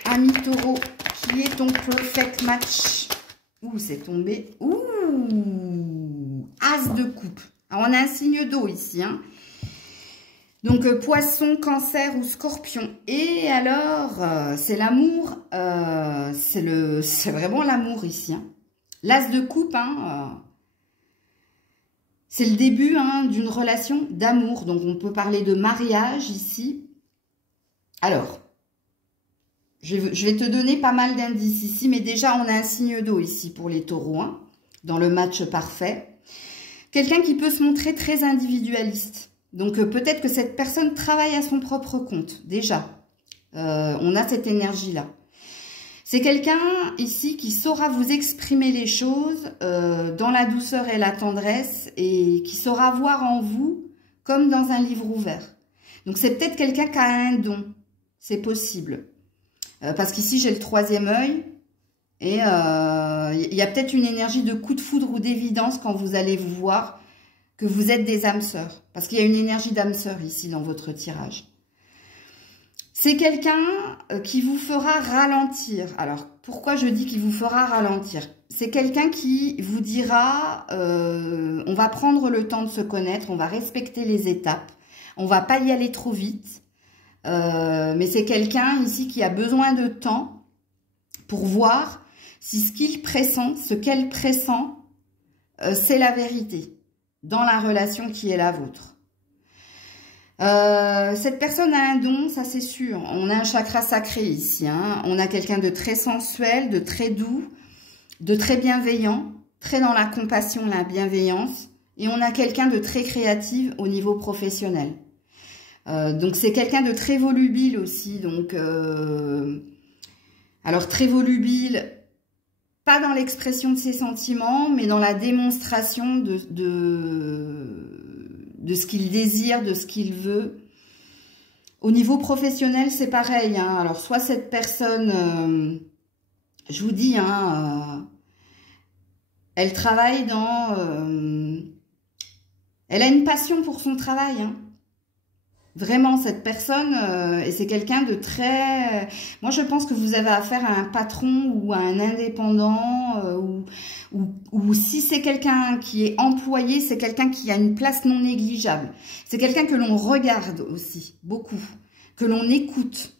Ami taureau, qui est ton perfect match? Ouh, c'est tombé. Ouh, as de coupe. Alors, on a un signe d'eau ici, hein. Donc, poisson, cancer ou scorpion. Et alors, c'est l'amour, c'est vraiment l'amour ici. Hein. L'as de coupe, hein, c'est le début hein, d'une relation d'amour. Donc, on peut parler de mariage ici. Alors, je vais te donner pas mal d'indices ici. Mais déjà, on a un signe d'eau ici pour les taureaux, hein, dans le match parfait. Quelqu'un qui peut se montrer très individualiste. Donc, peut-être que cette personne travaille à son propre compte, déjà. On a cette énergie-là. C'est quelqu'un, ici, qui saura vous exprimer les choses dans la douceur et la tendresse et qui saura voir en vous comme dans un livre ouvert. Donc, c'est peut-être quelqu'un qui a un don. C'est possible. Parce qu'ici, j'ai le troisième œil. Et il y a peut-être une énergie de coup de foudre ou d'évidence quand vous allez vous voir que vous êtes des âmes sœurs. Parce qu'il y a une énergie d'âme sœur ici dans votre tirage. C'est quelqu'un qui vous fera ralentir. Alors, pourquoi je dis qu'il vous fera ralentir? C'est quelqu'un qui vous dira, on va prendre le temps de se connaître, on va respecter les étapes, on va pas y aller trop vite. Mais c'est quelqu'un ici qui a besoin de temps pour voir si ce qu'il pressent, ce qu'elle pressent, c'est la vérité dans la relation qui est la vôtre. Cette personne a un don, ça c'est sûr. On a un chakra sacré ici. Hein. On a quelqu'un de très sensuel, de très doux, de très bienveillant, très dans la compassion, la bienveillance. Et on a quelqu'un de très créatif au niveau professionnel. Donc c'est quelqu'un de très volubile aussi. Donc, alors très volubile, pas dans l'expression de ses sentiments, mais dans la démonstration de ce qu'il désire, de ce qu'il veut. Au niveau professionnel, c'est pareil. Hein. Alors, soit cette personne, je vous dis, hein, elle travaille dans... elle a une passion pour son travail. Hein. Vraiment, cette personne, et c'est quelqu'un de très... Moi, je pense que vous avez affaire à un patron ou à un indépendant, ou si c'est quelqu'un qui est employé, c'est quelqu'un qui a une place non négligeable. C'est quelqu'un que l'on regarde aussi, beaucoup, que l'on écoute,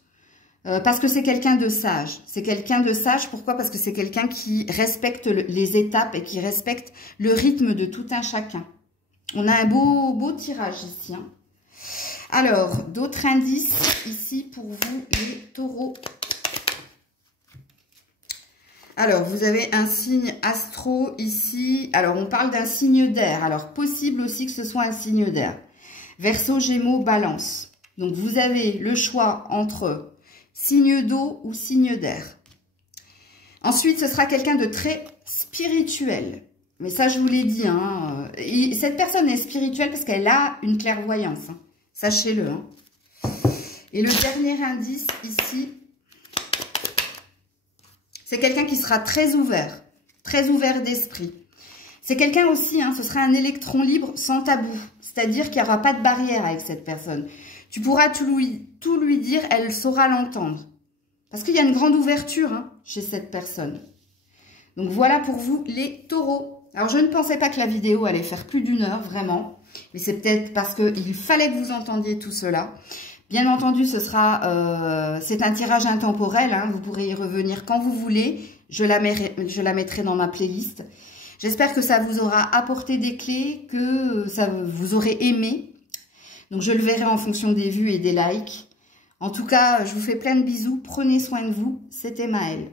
parce que c'est quelqu'un de sage. C'est quelqu'un de sage, pourquoi? Parce que c'est quelqu'un qui respecte les étapes et qui respecte le rythme de tout un chacun. On a un beau tirage ici, hein. Alors, d'autres indices ici pour vous, les taureaux. Alors, vous avez un signe astro ici. Alors, on parle d'un signe d'air. Alors, possible aussi que ce soit un signe d'air. Verseau, Gémeaux, Balance. Donc, vous avez le choix entre signe d'eau ou signe d'air. Ensuite, ce sera quelqu'un de très spirituel. Mais ça, je vous l'ai dit. Hein. Et cette personne est spirituelle parce qu'elle a une clairvoyance. Hein. Sachez-le. Hein. Et le dernier indice ici, c'est quelqu'un qui sera très ouvert d'esprit. C'est quelqu'un aussi, hein, ce sera un électron libre sans tabou. C'est-à-dire qu'il n'y aura pas de barrière avec cette personne. Tu pourras tout lui dire, elle saura l'entendre. Parce qu'il y a une grande ouverture hein, chez cette personne. Donc voilà pour vous les taureaux. Alors je ne pensais pas que la vidéo allait faire plus d'1 heure, vraiment. Mais c'est peut-être parce qu'il fallait que vous entendiez tout cela. Bien entendu, ce sera, c'est un tirage intemporel. Hein, vous pourrez y revenir quand vous voulez. Je la mettrai dans ma playlist. J'espère que ça vous aura apporté des clés, que ça vous aurez aimé. Donc, je le verrai en fonction des vues et des likes. En tout cas, je vous fais plein de bisous. Prenez soin de vous. C'était Maëlle.